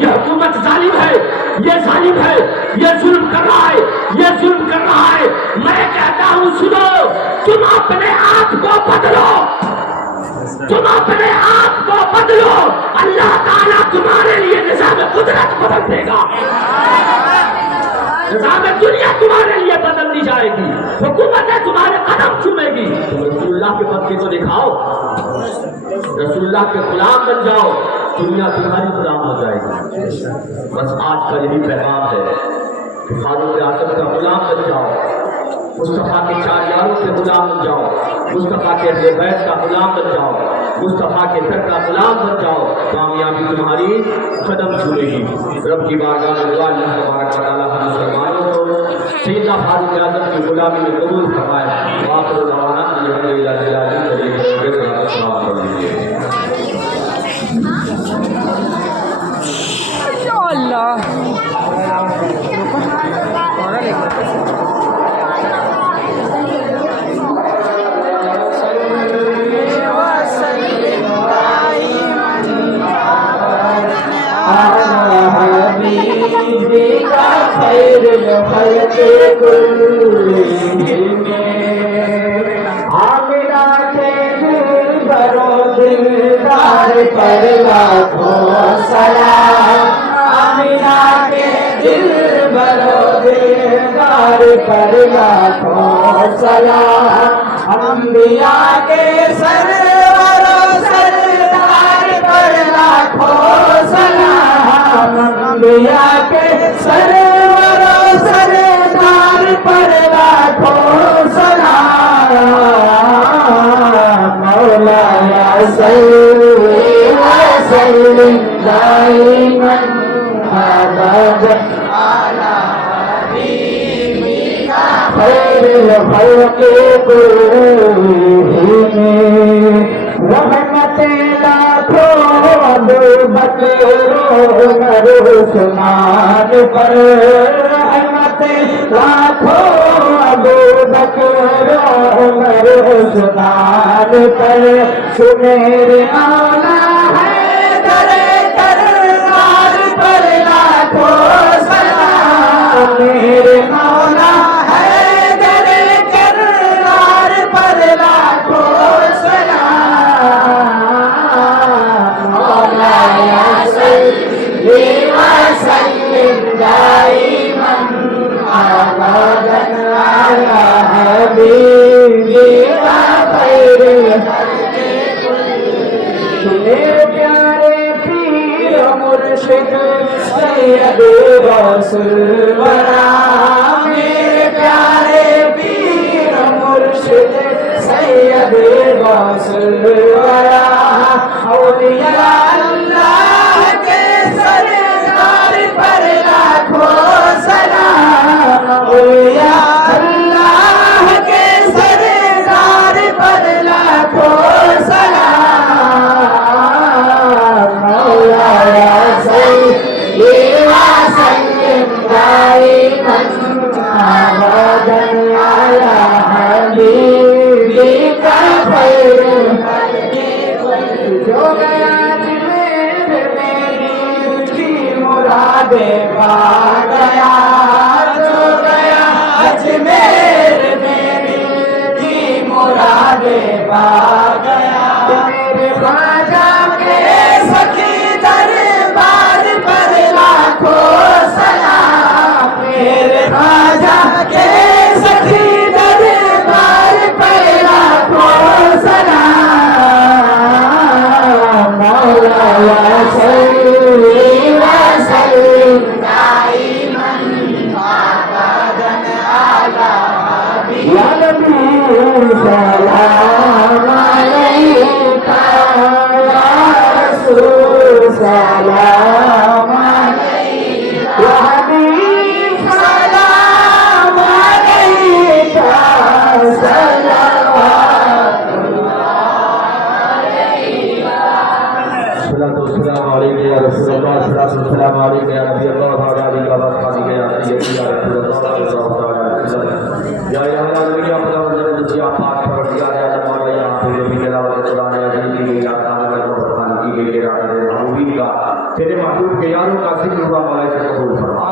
یہ حکومت ظالم ہے، یہ ظالم ہے، یہ ظلم کر رہا ہے، یہ ظلم کر رہا ہے۔ میں کہتا ہوں سنو، تم اپنے آپ کو بدلو، تم اپنے آپ کو بدلو، اللہ تعالیٰ تمہارے لیے نظام قدرت بدل دے گا، نظام دنیا تمہارے لیے بدل دی جائے گی، حکومتیں تمہارے قدم چومے گی۔ تم رسول اللہ کے پد کو دکھاؤ، رسول اللہ کے غلام بن جاؤ، دنیا تمہاری غلام ہو جائے گی۔ بس آج کا یہی پیغام ہے کہ فاروق اعظم کا غلام بن جاؤ، مصطفیٰ کے چار یاروں کے غلام بن جاؤ، مصطفیٰ کے اہل بیت کا غلام بن جاؤ، مصطفیٰ کے در کا غلام بن جاؤ، کامیابی تمہاری قدم چھوئے گی۔ رب کی بارگاہ میں دعا اللہ تبارک و تعالیٰ ہم مسلمانوں کو سیدنا فاروق اعظم کی غلامی میں قبول فرمائے۔ وآخر دعوانا ان الحمد للہ رب العالمین۔ السلام علیکم۔ اللہ پر لاکھوں سلام، آمینہ کے دل برو دلدار پر لاکھوں سلام، انبیاء کے سرور و سردار پر لاکھوں سلام، انبیاء کے سرور و سردار پر لاکھوں سلام، مولانا صلی وسلم دائما ابدا على حبيبك خير الخلق كلهم، رحمت لاکھوں ابو بکر عمر عثمان پر، رحمت لاکھوں ابو بکر عمر عثمان پر، میرے مولا حیدر کرار پر لاکھوں سلام، میرے مولا حیدر کرار پر لاکھوں سلام، مولا صلی وسلم دائما ابدا على حبيبك خير الخلق كلهم، میرے پیارے پیر مرشد سید رسول ورا، میرے پیارے پیر مرشد سید رسول ورا، اولیاء اللہ کے سردار پر لاکھوں سلام، اولیاء اللہ کے سردار پر لاکھوں سلام، مولانا صلی وسلم دائما ابدا على حبيبك خير الخلق كلهم، جو گیا میرے میری کی مرادیں پا گیا، جو گیا اجمیر میری کی مرادیں پا گیا، میرے خواجہ کے سخی دربار پر لاکھوں سلام، میرے خواجہ کے سخی دربار پر لاکھوں سلام، مولا صلی وسلم دائما ابدا على حبيبك، یا نبی سلام علیک یا رسول سلام علیک، یا حبیب سلام علیک صلوات السلام علیکم یا رسول اللہ، السلام علیکم یا نبی اللہ، تعالیٰ علیہ وآلہ یا سیدی یا رسول اللہ صلی اللہ علیہ وسلم، یا الہ الا اللہ خدا بندر جس آپ پاک پر دیا ہے اللہ یا آپ جو بھی تلاوت قرآن عظیم کی گئی، یا تعالیٰ کا قرآن کی گئی ہے، حبیب کا تیرے محبوب کے یاروں کا ذکر ہوا، مولا اسے قبول فرما،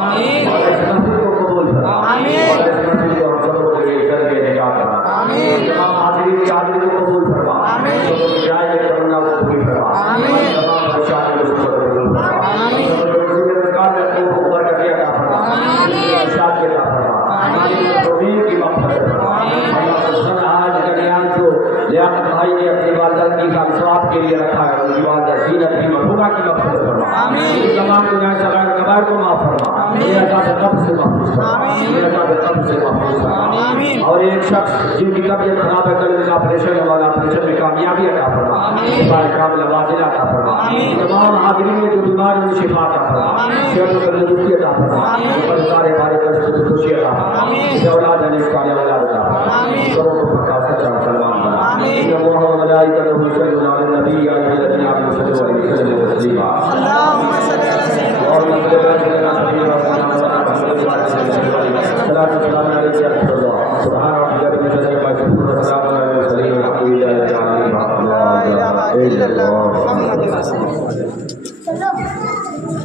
مولا اس محفل کو قبول فرما، مولا اس محفل کو ہم سبوں کے لیے عزت کے نجات فرما، تمام حاضرین کی حاضری کو قبول فرما، سبوں کی جائے میں کرنا کو قبول فرما، تمام پریشانی کو قبول فرما، لیاقت بھائی نے اپنی والدہ کی ثواب کے لیے رکھا ہے، ان کی والدہ زینت کی مرحومہ کی مغفرت فرما، تمام گناہ صغائر کبائر کو معاف فرما، یہ عذاب قبر سے محفوظ فرما، یہ عذاب قبر سے محفوظ فرما، اور ایک شخص جن کی طبیعت خراب ہے کل کا آپریشن والا آپریشن میں کامیابی عطا فرما، بارک کامل نوازل عطا فرما، تمام حاضرین میں جو بیمار ہیں شفا عطا فرما، صحت و تندرستی عطا فرما، اوپر سارے ہمارے قرض کو خوشی عطا فرما، یہ اولاد ہے اس کا اولاد عطا فرما، سب کو پکا سچا مسلمان بنا، ان اللہ و ملائکتہ یصلون علی النبی یا ایھا الذین آمنوا صلوا علیہ وسلم تسلیما، اللهم صل علی سیدنا